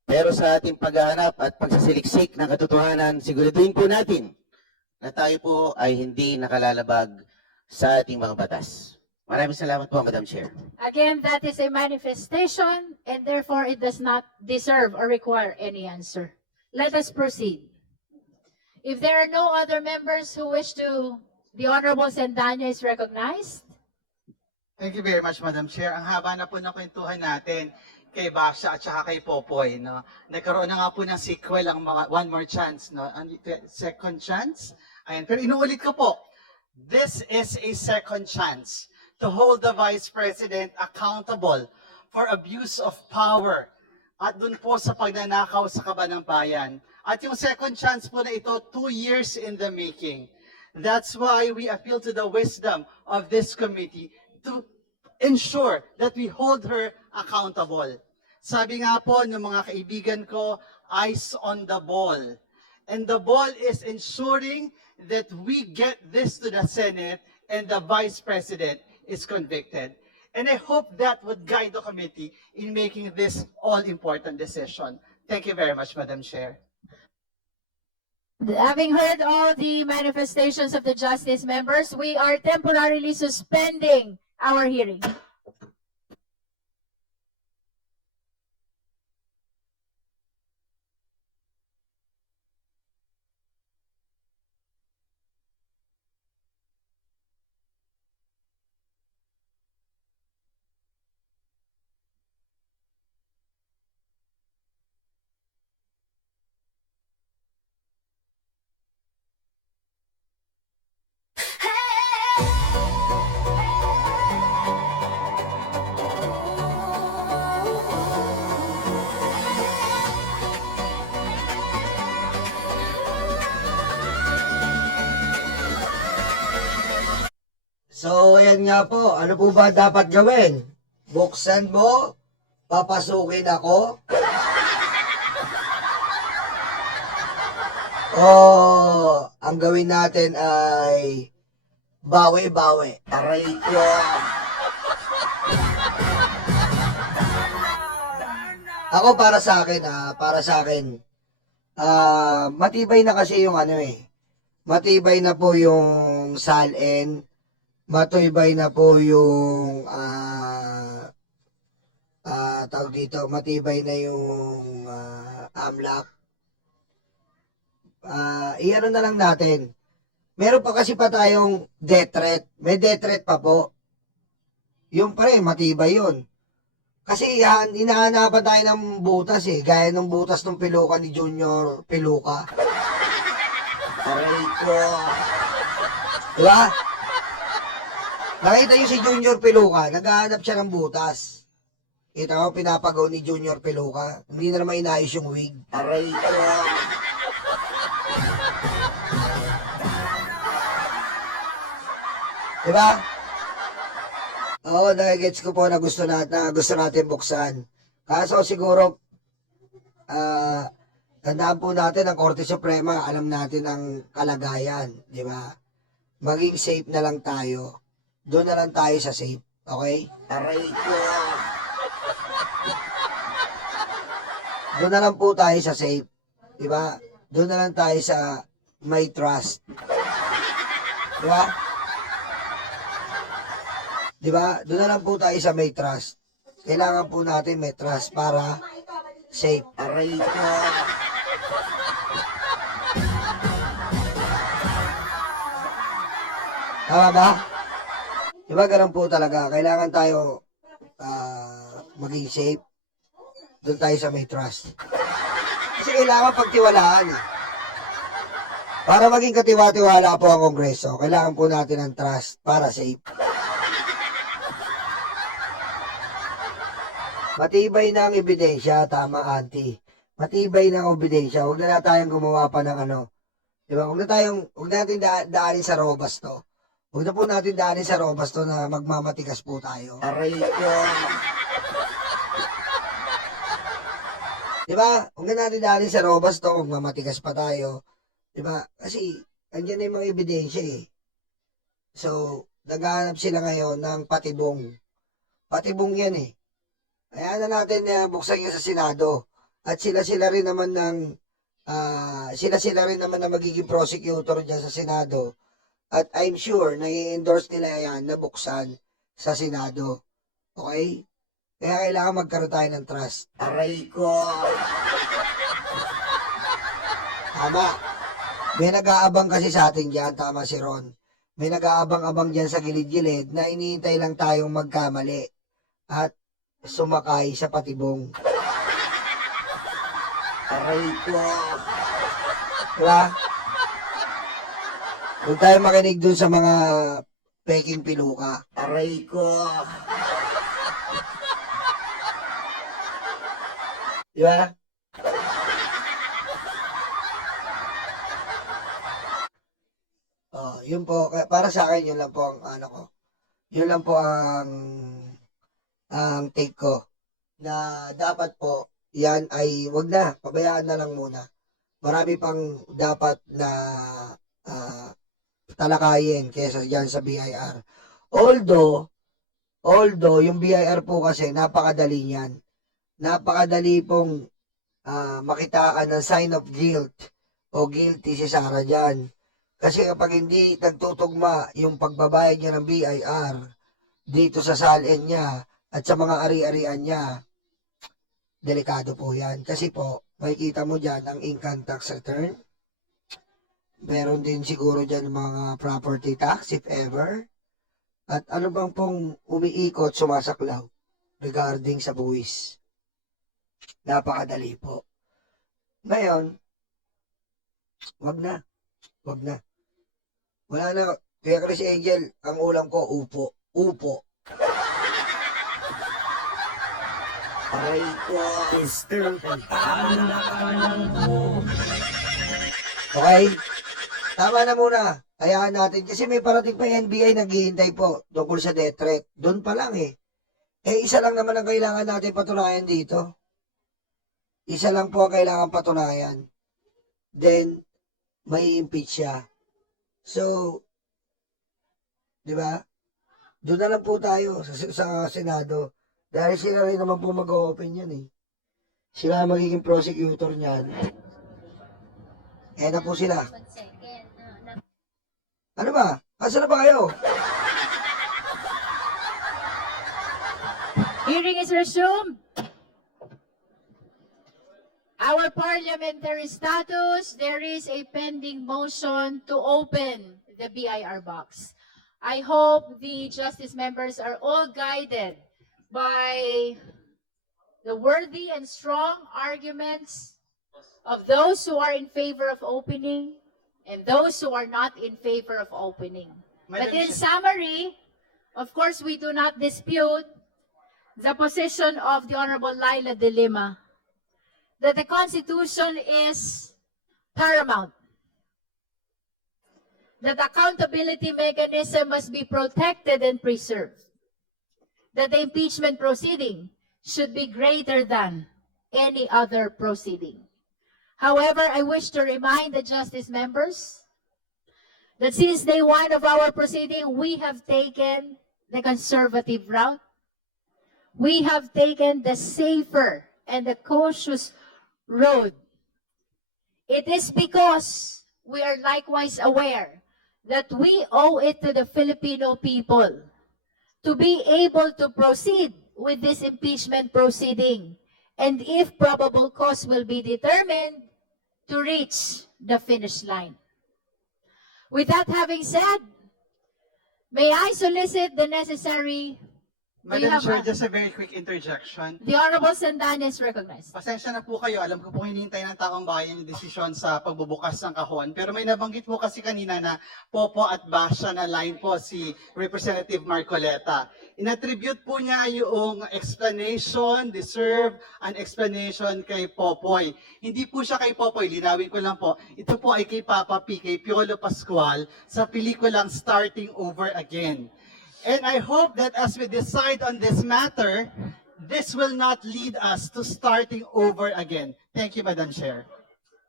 Pero sa ating paghahanap at pagsasiliksik ng katotohanan, siguraduhin po natin na tayo po ay hindi nakalalabag sa ating mga batas. Maraming salamat po, Madam Chair. Again, that is a manifestation and therefore it does not deserve or require any answer. Let us proceed. If there are no other members who wish to, the Honorable Sendanya is recognized. Thank you very much, Madam Chair. Ang haba na po ng kwentuhan natin kay Basha at saka kay Popoy. No? Nagkaroon na nga po ng sequel ang mga One More Chance. No? Second chance. Ayan. Pero inuulit ko po, this is a second chance to hold the Vice President accountable for abuse of power at dun po sa pagnanakaw sa kaban ng bayan. At yung second chance po na ito, 2 years in the making. That's why we appeal to the wisdom of this committee to ensure that we hold her accountable. Sabi nga po ng mga kaibigan ko, eyes on the ball. And the ball is ensuring that we get this to the Senate and the Vice President is convicted. And I hope that would guide the committee in making this all-important decision. Thank you very much, Madam Chair. Having heard all the manifestations of the justice members, we are temporarily suspending our hearing. So, ayan nga po. Ano po ba dapat gawin? Buksan mo? Papasukin ako? O, ang gawin natin ay bawi-bawi. Aray ko. Ako para sa akin, matibay na kasi yung matibay na po yung SALN, matibay na po yung tawag dito, matibay na yung AMLAC. Iano na lang natin. Meron pa kasi pa tayong death threat. May death threat pa po. Yung pa rin, matibay yun. Kasi hinahanapan tayo ng butas gaya ng butas ng Piluka ni Junior Piluka. Aray ko. Diba? Nakita nyo si Junior Piluka, naghahanap siya ng butas. Kita ko, pinapagaw ni Junior Piluka. Hindi na naman inayos yung wig. Aray ko. Diba? Oo, nagigets ko po na gusto natin buksan. Kaso siguro, tandaan po natin ang Korte Suprema, alam natin ang kalagayan, di ba? Maging safe na lang tayo. Doon na lang tayo sa safe, okay? Aray ko. Doon na lang po tayo sa safe, di ba? Doon na lang tayo sa may trust. Di ba? Di ba? Doon na lang po tayo sa may trust. Kailangan po natin may trust para safe. Aray ko. Tama ba? Di ba ganun po talaga? Kailangan tayo maging safe. Doon tayo sa may trust. Kasi kailangan pagtiwalaan Para maging katiwa-tiwala po ang Kongreso, kailangan po natin ng trust para safe. Matibay na ang ebidensya, tama, Auntie. Matibay na ang ebidensya. Huwag na tayong gumawa pa ng Diba? Huwag natin daanin sa robas to. Huwag na po natin daanin sa robas to na magmamatigas po tayo. Aray ko. Diba? Huwag na natin daanin sa robas to, magmamatigas pa tayo. Diba? Kasi, andyan na yung mga ebidensya So, naghahanap sila ngayon ng patibong. Patibong yan Hayaan na natin buksan yan sa Senado. at sila-sila rin naman na magiging prosecutor dyan sa Senado. At I'm sure na i-endorse nila yan na buksan sa Senado. Okay? Kaya kailangan magkaroon tayo ng trust. Aray ko! Tama. May nag-aabang kasi sa atin dyan. Tama si Ron. May nag-aabang-abang dyan sa gilid-gilid na iniintay lang tayong magkamali at sumakay sa patibong. Aray ko! Diba? Huwag tayo makinig dun sa mga peking piluka. Aray ko! Diba? Oh, yun po. Para sa akin, yun lang po ang ano ko. Yun lang po ang take ko. Na dapat po, yan ay wag na. Pabayaan na lang muna. Marami pang dapat na talakayin kesa dyan sa BIR. Although, yung BIR po kasi napakadali niyan. Napakadali pong makitaan ng sign of guilt o guilty si Sara dyan. Kasi kapag hindi nagtutugma yung pagbabayad niya ng BIR dito sa salin niya at sa mga ari-arian niya, delikado po yan. Kasi po, makikita mo dyan ang income tax return. Meron din siguro dyan mga property tax, if ever. At ano bang pong umiikot, sumasaklaw regarding sa buwis. Napakadali po. Ngayon, wag na. Wag na. Wala na. Kaya Chris Angel, ang ulam ko, upo. Upo. Aray ko. Okay? Tama na muna. Hayaan natin. Kasi may parating pa NBI naghihintay po tungkol sa death threat. Doon pa lang eh. Isa lang naman ang kailangan natin patunayan dito. Isa lang po ang kailangan patunayan. Then, may impeach siya. So, di ba? Doon na lang po tayo sa Senado. Dahil sila rin naman po mag-open yan eh. Sila ang magiging prosecutor niyan. Na po sila. Ano ba? Asa na ba kayo? Hearing is resumed. Our parliamentary status, there is a pending motion to open the BIR box. I hope the justice members are all guided by the worthy and strong arguments of those who are in favor of opening and those who are not in favor of opening. But in summary, of course, we do not dispute the position of the Honorable Laila de Lima that the Constitution is paramount, that accountability mechanism must be protected and preserved, that the impeachment proceeding should be greater than any other proceeding. However, I wish to remind the justice members that since day one of our proceeding, we have taken the conservative route. We have taken the safer and the cautious road. It is because we are likewise aware that we owe it to the Filipino people to be able to proceed with this impeachment proceeding, and if probable cause will be determined, to reach the finish line. With that having said, may I solicit the necessary... Madam Chair, just a very quick interjection. The Honorable Sandan is recognized. Pasensya na po kayo. Alam ko po hinihintay ng taong bayan yung desisyon sa pagbubukas ng kahon. Pero may nabanggit po kasi kanina na Popo at Basha na line po si Representative Marcoleta. Inattribute po niya yung explanation, deserve an explanation kay Popoy. Hindi po siya kay Popoy, linawin ko lang po. Ito po ay kay Papa P, kay Piolo Pascual sa pelikulang Starting Over Again. And I hope that as we decide on this matter, this will not lead us to starting over again. Thank you, Madam Chair.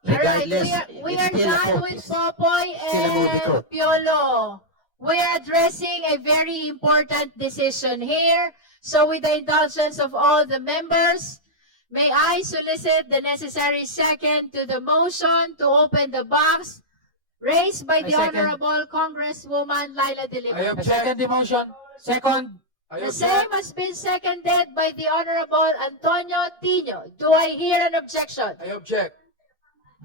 Regardless, we are done with Popoy and Piolo. We are addressing a very important decision here. So with the indulgence of all the members, May I solicit the necessary second to the motion to open the box raised by I the second. Honorable Congresswoman Laila De Lima? I object. The motion. Second. I The object. same has been seconded by the Honorable Antonio Tino. Do I hear an objection? I object.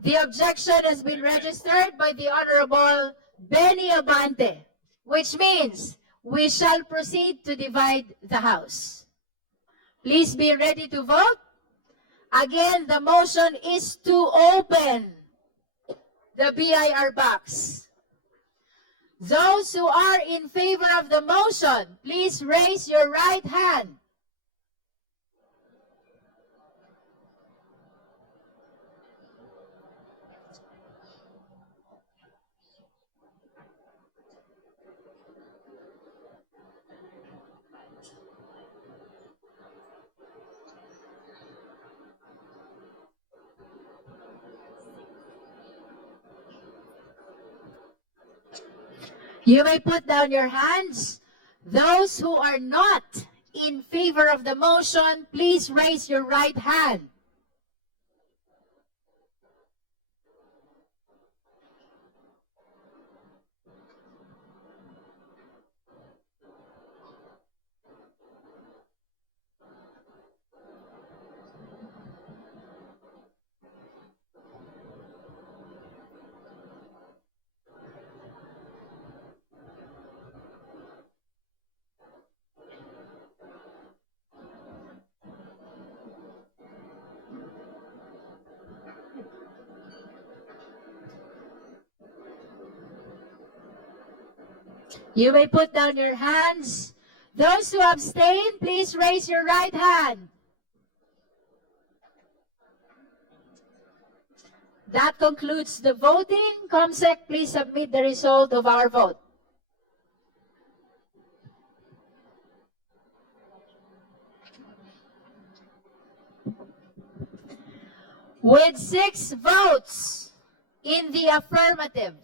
The objection has been registered by the Honorable Benny Abante, which means we shall proceed to divide the House. Please be ready to vote. Again, the motion is to open the BIR box. Those who are in favor of the motion, please raise your right hand. You may put down your hands. Those who are not in favor of the motion, please raise your right hand. You may put down your hands. Those who abstain, please raise your right hand. That concludes the voting. COMSEC, please submit the result of our vote. With 6 votes in the affirmative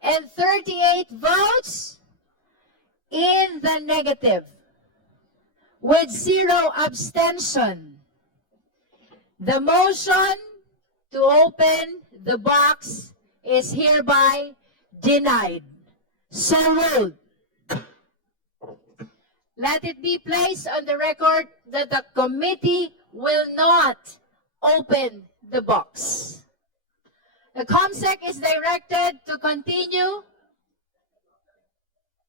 and 38 votes in the negative, with 0 abstention, the motion to open the box is hereby denied. So ruled. Let it be placed on the record that the committee will not open the box. The COMSEC is directed to continue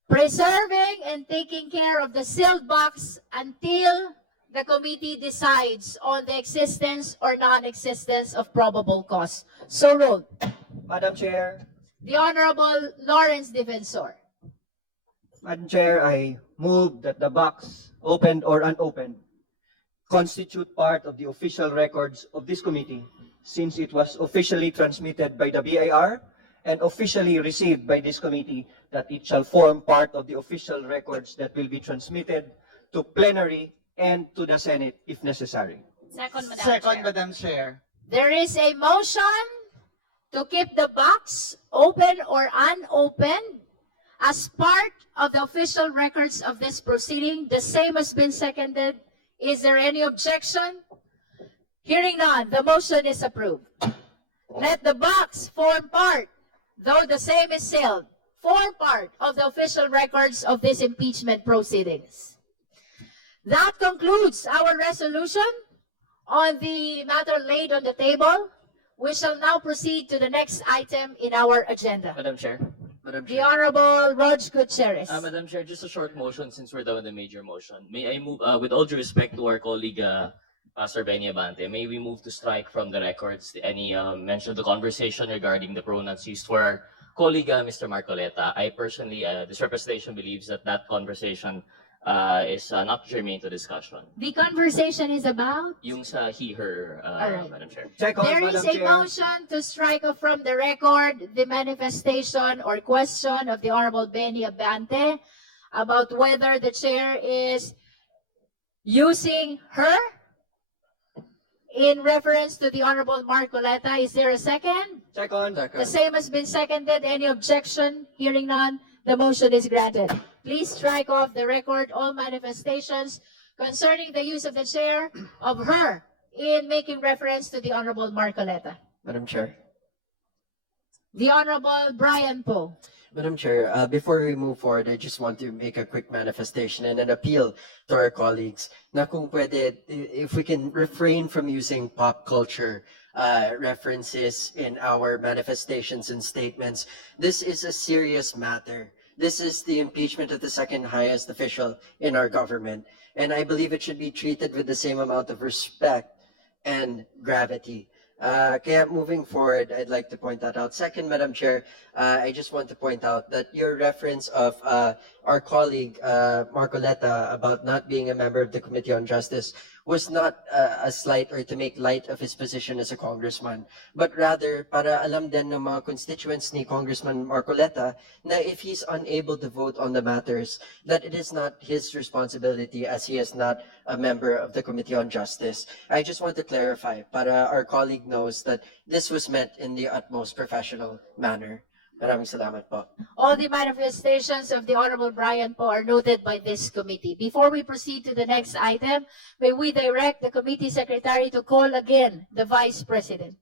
preserving and taking care of the sealed box until the committee decides on the existence or non-existence of probable cause. So ruled. Madam Chair, The Honorable Lawrence Defensor. Madam Chair, I move that the box, opened or unopened, constitute part of the official records of this committee since it was officially transmitted by the BIR and officially received by this committee, that it shall form part of the official records that will be transmitted to plenary and to the Senate if necessary. Second, Madam Chair. There is a motion to keep the box open or unopened as part of the official records of this proceeding. The same has been seconded. Is there any objection? Hearing none, the motion is approved. Let the box form part, though the same is sealed, form part of the official records of this impeachment proceedings. That concludes our resolution on the matter laid on the table. We shall now proceed to the next item in our agenda. Madam Chair. The Honorable Rog Gutierrez. Madam Chair, just a short motion since we're done with the major motion. May I move, with all due respect to our colleague, Pastor Benny Abante, may we move to strike from the records any mention of the conversation regarding the pronouns used for our colleague, Mr. Marcoleta. I personally, this representation believes that that conversation is not germane to discussion. The conversation is about? Yung sa he, her, Alright. Madam Chair. There is a motion to strike off from the record the manifestation or question of the Honorable Benny Abante about whether the chair is using her in reference to the Honorable Marcoleta. Is there a second? Second. The same has been seconded. Any objection? Hearing none, the motion is granted. Please strike off the record all manifestations concerning the use of the chair of her in making reference to the Honorable Marcoleta. Madam Chair. The Honorable Brian Poe. Madam Chair, before we move forward, I just want to make a quick manifestation and an appeal to our colleagues na kung pwede, if we can refrain from using pop culture references in our manifestations and statements. This is a serious matter. This is the impeachment of the second highest official in our government. And I believe it should be treated with the same amount of respect and gravity. Kaya moving forward, I'd like to point that out. Second, Madam Chair, I just want to point out that your reference of our colleague Marcoleta about not being a member of the Committee on Justice was not a slight or to make light of his position as a congressman, but rather para alam din ng mga constituents ni Congressman Marcoleta na if he's unable to vote on the matters, that it is not his responsibility as he is not a member of the Committee on Justice. I just want to clarify para our colleague knows that this was meant in the utmost professional manner. Maraming salamat po. All the manifestations of the Honorable Brian Poe are noted by this committee. Before we proceed to the next item, may we direct the committee secretary to call again the Vice President.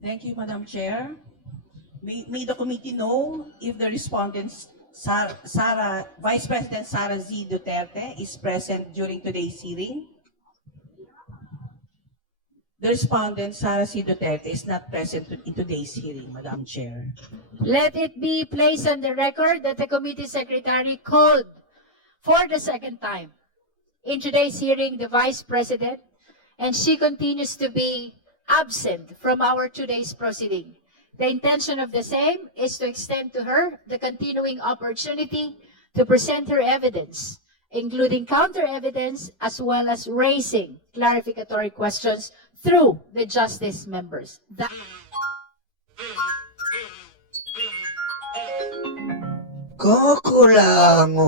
Thank you, Madam Chair. May the committee know if the respondents, Vice President Sara Z. Duterte is present during today's hearing. The respondent, Sara C. Duterte, is not present in today's hearing, Madam Chair. Let it be placed on the record that the committee secretary called for the second time in today's hearing the Vice President, and she continues to be absent from our today's proceeding. The intention of the same is to extend to her the continuing opportunity to present her evidence, including counter evidence, as well as raising clarificatory questions through the justice members. Kukulango.